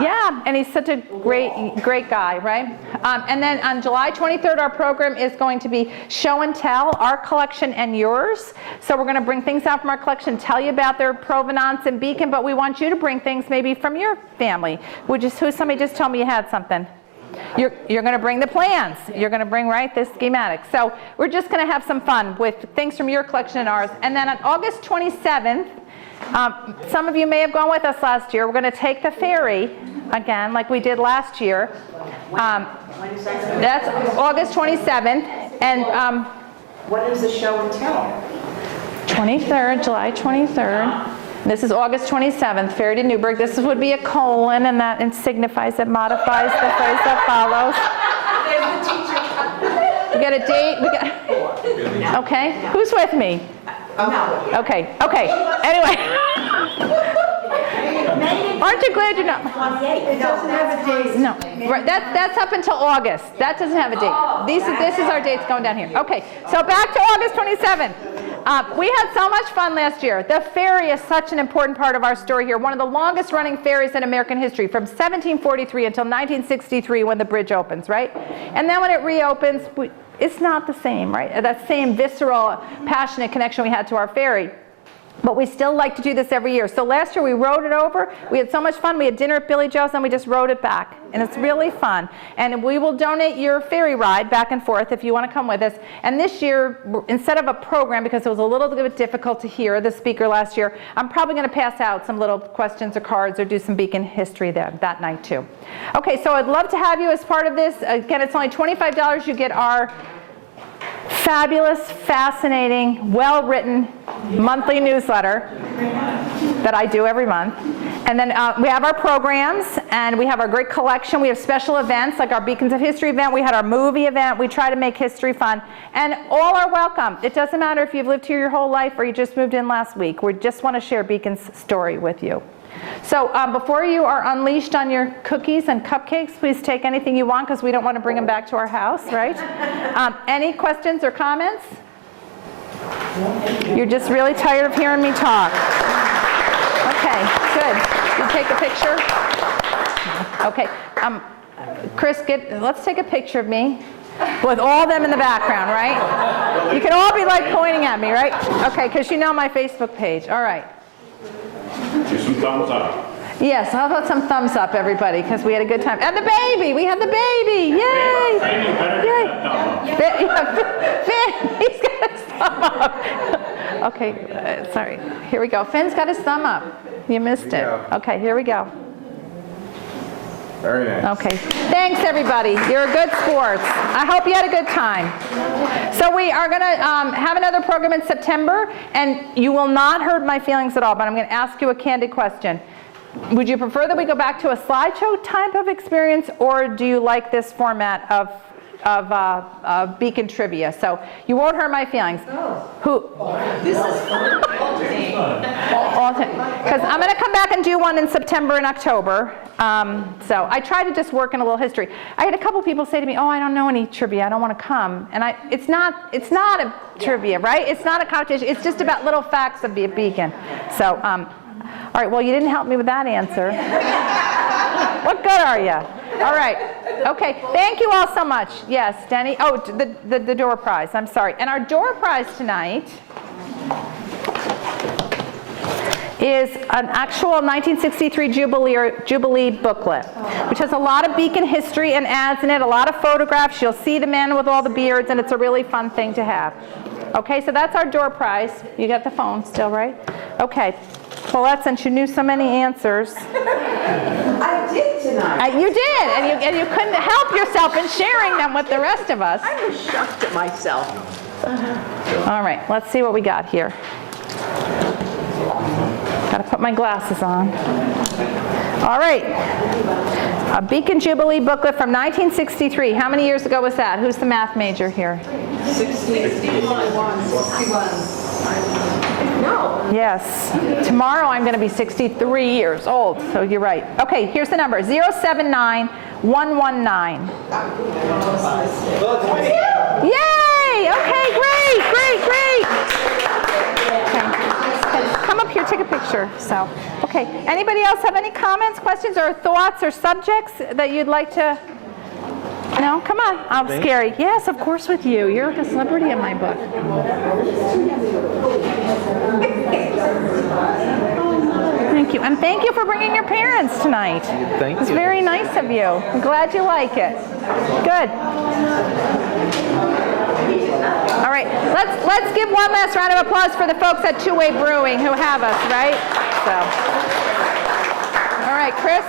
Yeah, and he's such a great guy, right? And then on July 23rd, our program is going to be Show and Tell, our collection and yours. So we're going to bring things out from our collection, tell you about their provenance in Beacon, but we want you to bring things maybe from your family. Somebody just told me you had something. You're going to bring the plans. You're going to bring, right, this schematic. So we're just going to have some fun with things from your collection and ours. And then on August 27th, some of you may have gone with us last year. We're going to take the ferry again, like we did last year. That's August 27th. And What is the show and tell? 23rd, July 23rd. This is August 27th, Ferry to Newburgh. This would be a colon, and that signifies, it modifies the phrase that follows. We got a date. Okay, who's with me? Okay. Anyway. Aren't you glad you're not? It doesn't have a date. No, right, that's up until August. That doesn't have a date. This is our dates going down here. Okay, so back to August 27th. We had so much fun last year. The ferry is such an important part of our story here. One of the longest running ferries in American history, from 1743 until 1963 when the bridge opens, right? And then when it reopens, it's not the same, right? That same visceral, passionate connection we had to our ferry. But we still like to do this every year. So last year we rowed it over. We had so much fun. We had dinner at Billy Joe's and we just rowed it back. And it's really fun. And we will donate your ferry ride back and forth if you want to come with us. And this year, instead of a program, because it was a little bit difficult to hear the speaker last year, I'm probably going to pass out some little questions or cards or do some Beacon history there that night too. Okay, so I'd love to have you as part of this. Again, it's only $25. You get our fabulous, fascinating, well-written monthly newsletter that I do every month. And then we have our programs, and we have our great collection. We have special events, like our Beacons of History event. We had our movie event. We try to make history fun. And all are welcome. It doesn't matter if you've lived here your whole life or you just moved in last week. We just want to share Beacon's story with you. So before you are unleashed on your cookies and cupcakes, please take anything you want because we don't want to bring them back to our house, right? Any questions or comments? You're just really tired of hearing me talk. Okay, good. You take a picture? Okay. Chris, let's take a picture of me with all them in the background, right? You can all be like pointing at me, right? Okay, because you know my Facebook page. All right. Do some thumbs up. Yes, how about some thumbs up, everybody, because we had a good time. And the baby! We had the baby! Yay! Finn, he's got his thumb up. Okay, sorry. Here we go. Finn's got his thumb up. You missed it. Okay, here we go. Very nice. Okay. Thanks, everybody. You're good sports. I hope you had a good time. So we are going to have another program in September, and you will not hurt my feelings at all, but I'm going to ask you a candid question. Would you prefer that we go back to a slideshow type of experience, or do you like this format of Beacon trivia? So you won't hurt my feelings. Who? This is fun. Because I'm going to come back and do one in September and October. So I try to just work in a little history. I had a couple people say to me, "Oh, I don't know any trivia. I don't want to come." And it's not a trivia, right? It's not a competition. It's just about little facts of Beacon. So, all right. Well, you didn't help me with that answer. What good are you? All right. Okay. Thank you all so much. Yes, Denny. Oh, the door prize. I'm sorry. And our door prize tonight is an actual 1963 Jubilee booklet, which has a lot of Beacon history and ads in it, a lot of photographs. You'll see the man with all the beards, and it's a really fun thing to have. Okay, so that's our door prize. You got the phone still, right? Okay. Paulette, since you knew so many answers. I did tonight. You did, and you couldn't help yourself in sharing them with the rest of us. I was shocked at myself. All right, let's see what we got here. Got to put my glasses on. All right. A Beacon Jubilee booklet from 1963. How many years ago was that? Who's the math major here? 61. No. Yes. Tomorrow I'm going to be 63 years old, so you're right. Okay, here's the number, 079119. Yay! Okay, great. Okay. Come up here, take a picture. So, okay. Anybody else have any comments, questions, or thoughts or subjects that you'd like to? No? Come on. I'm scary. Yes, of course with you. You're like a celebrity in my book. Thank you. And thank you for bringing your parents tonight. Thank you. It's very nice of you. I'm glad you like it. Good. All right. Let's give one last round of applause for the folks at Two Way Brewing who have us, right? So. All right, Chris.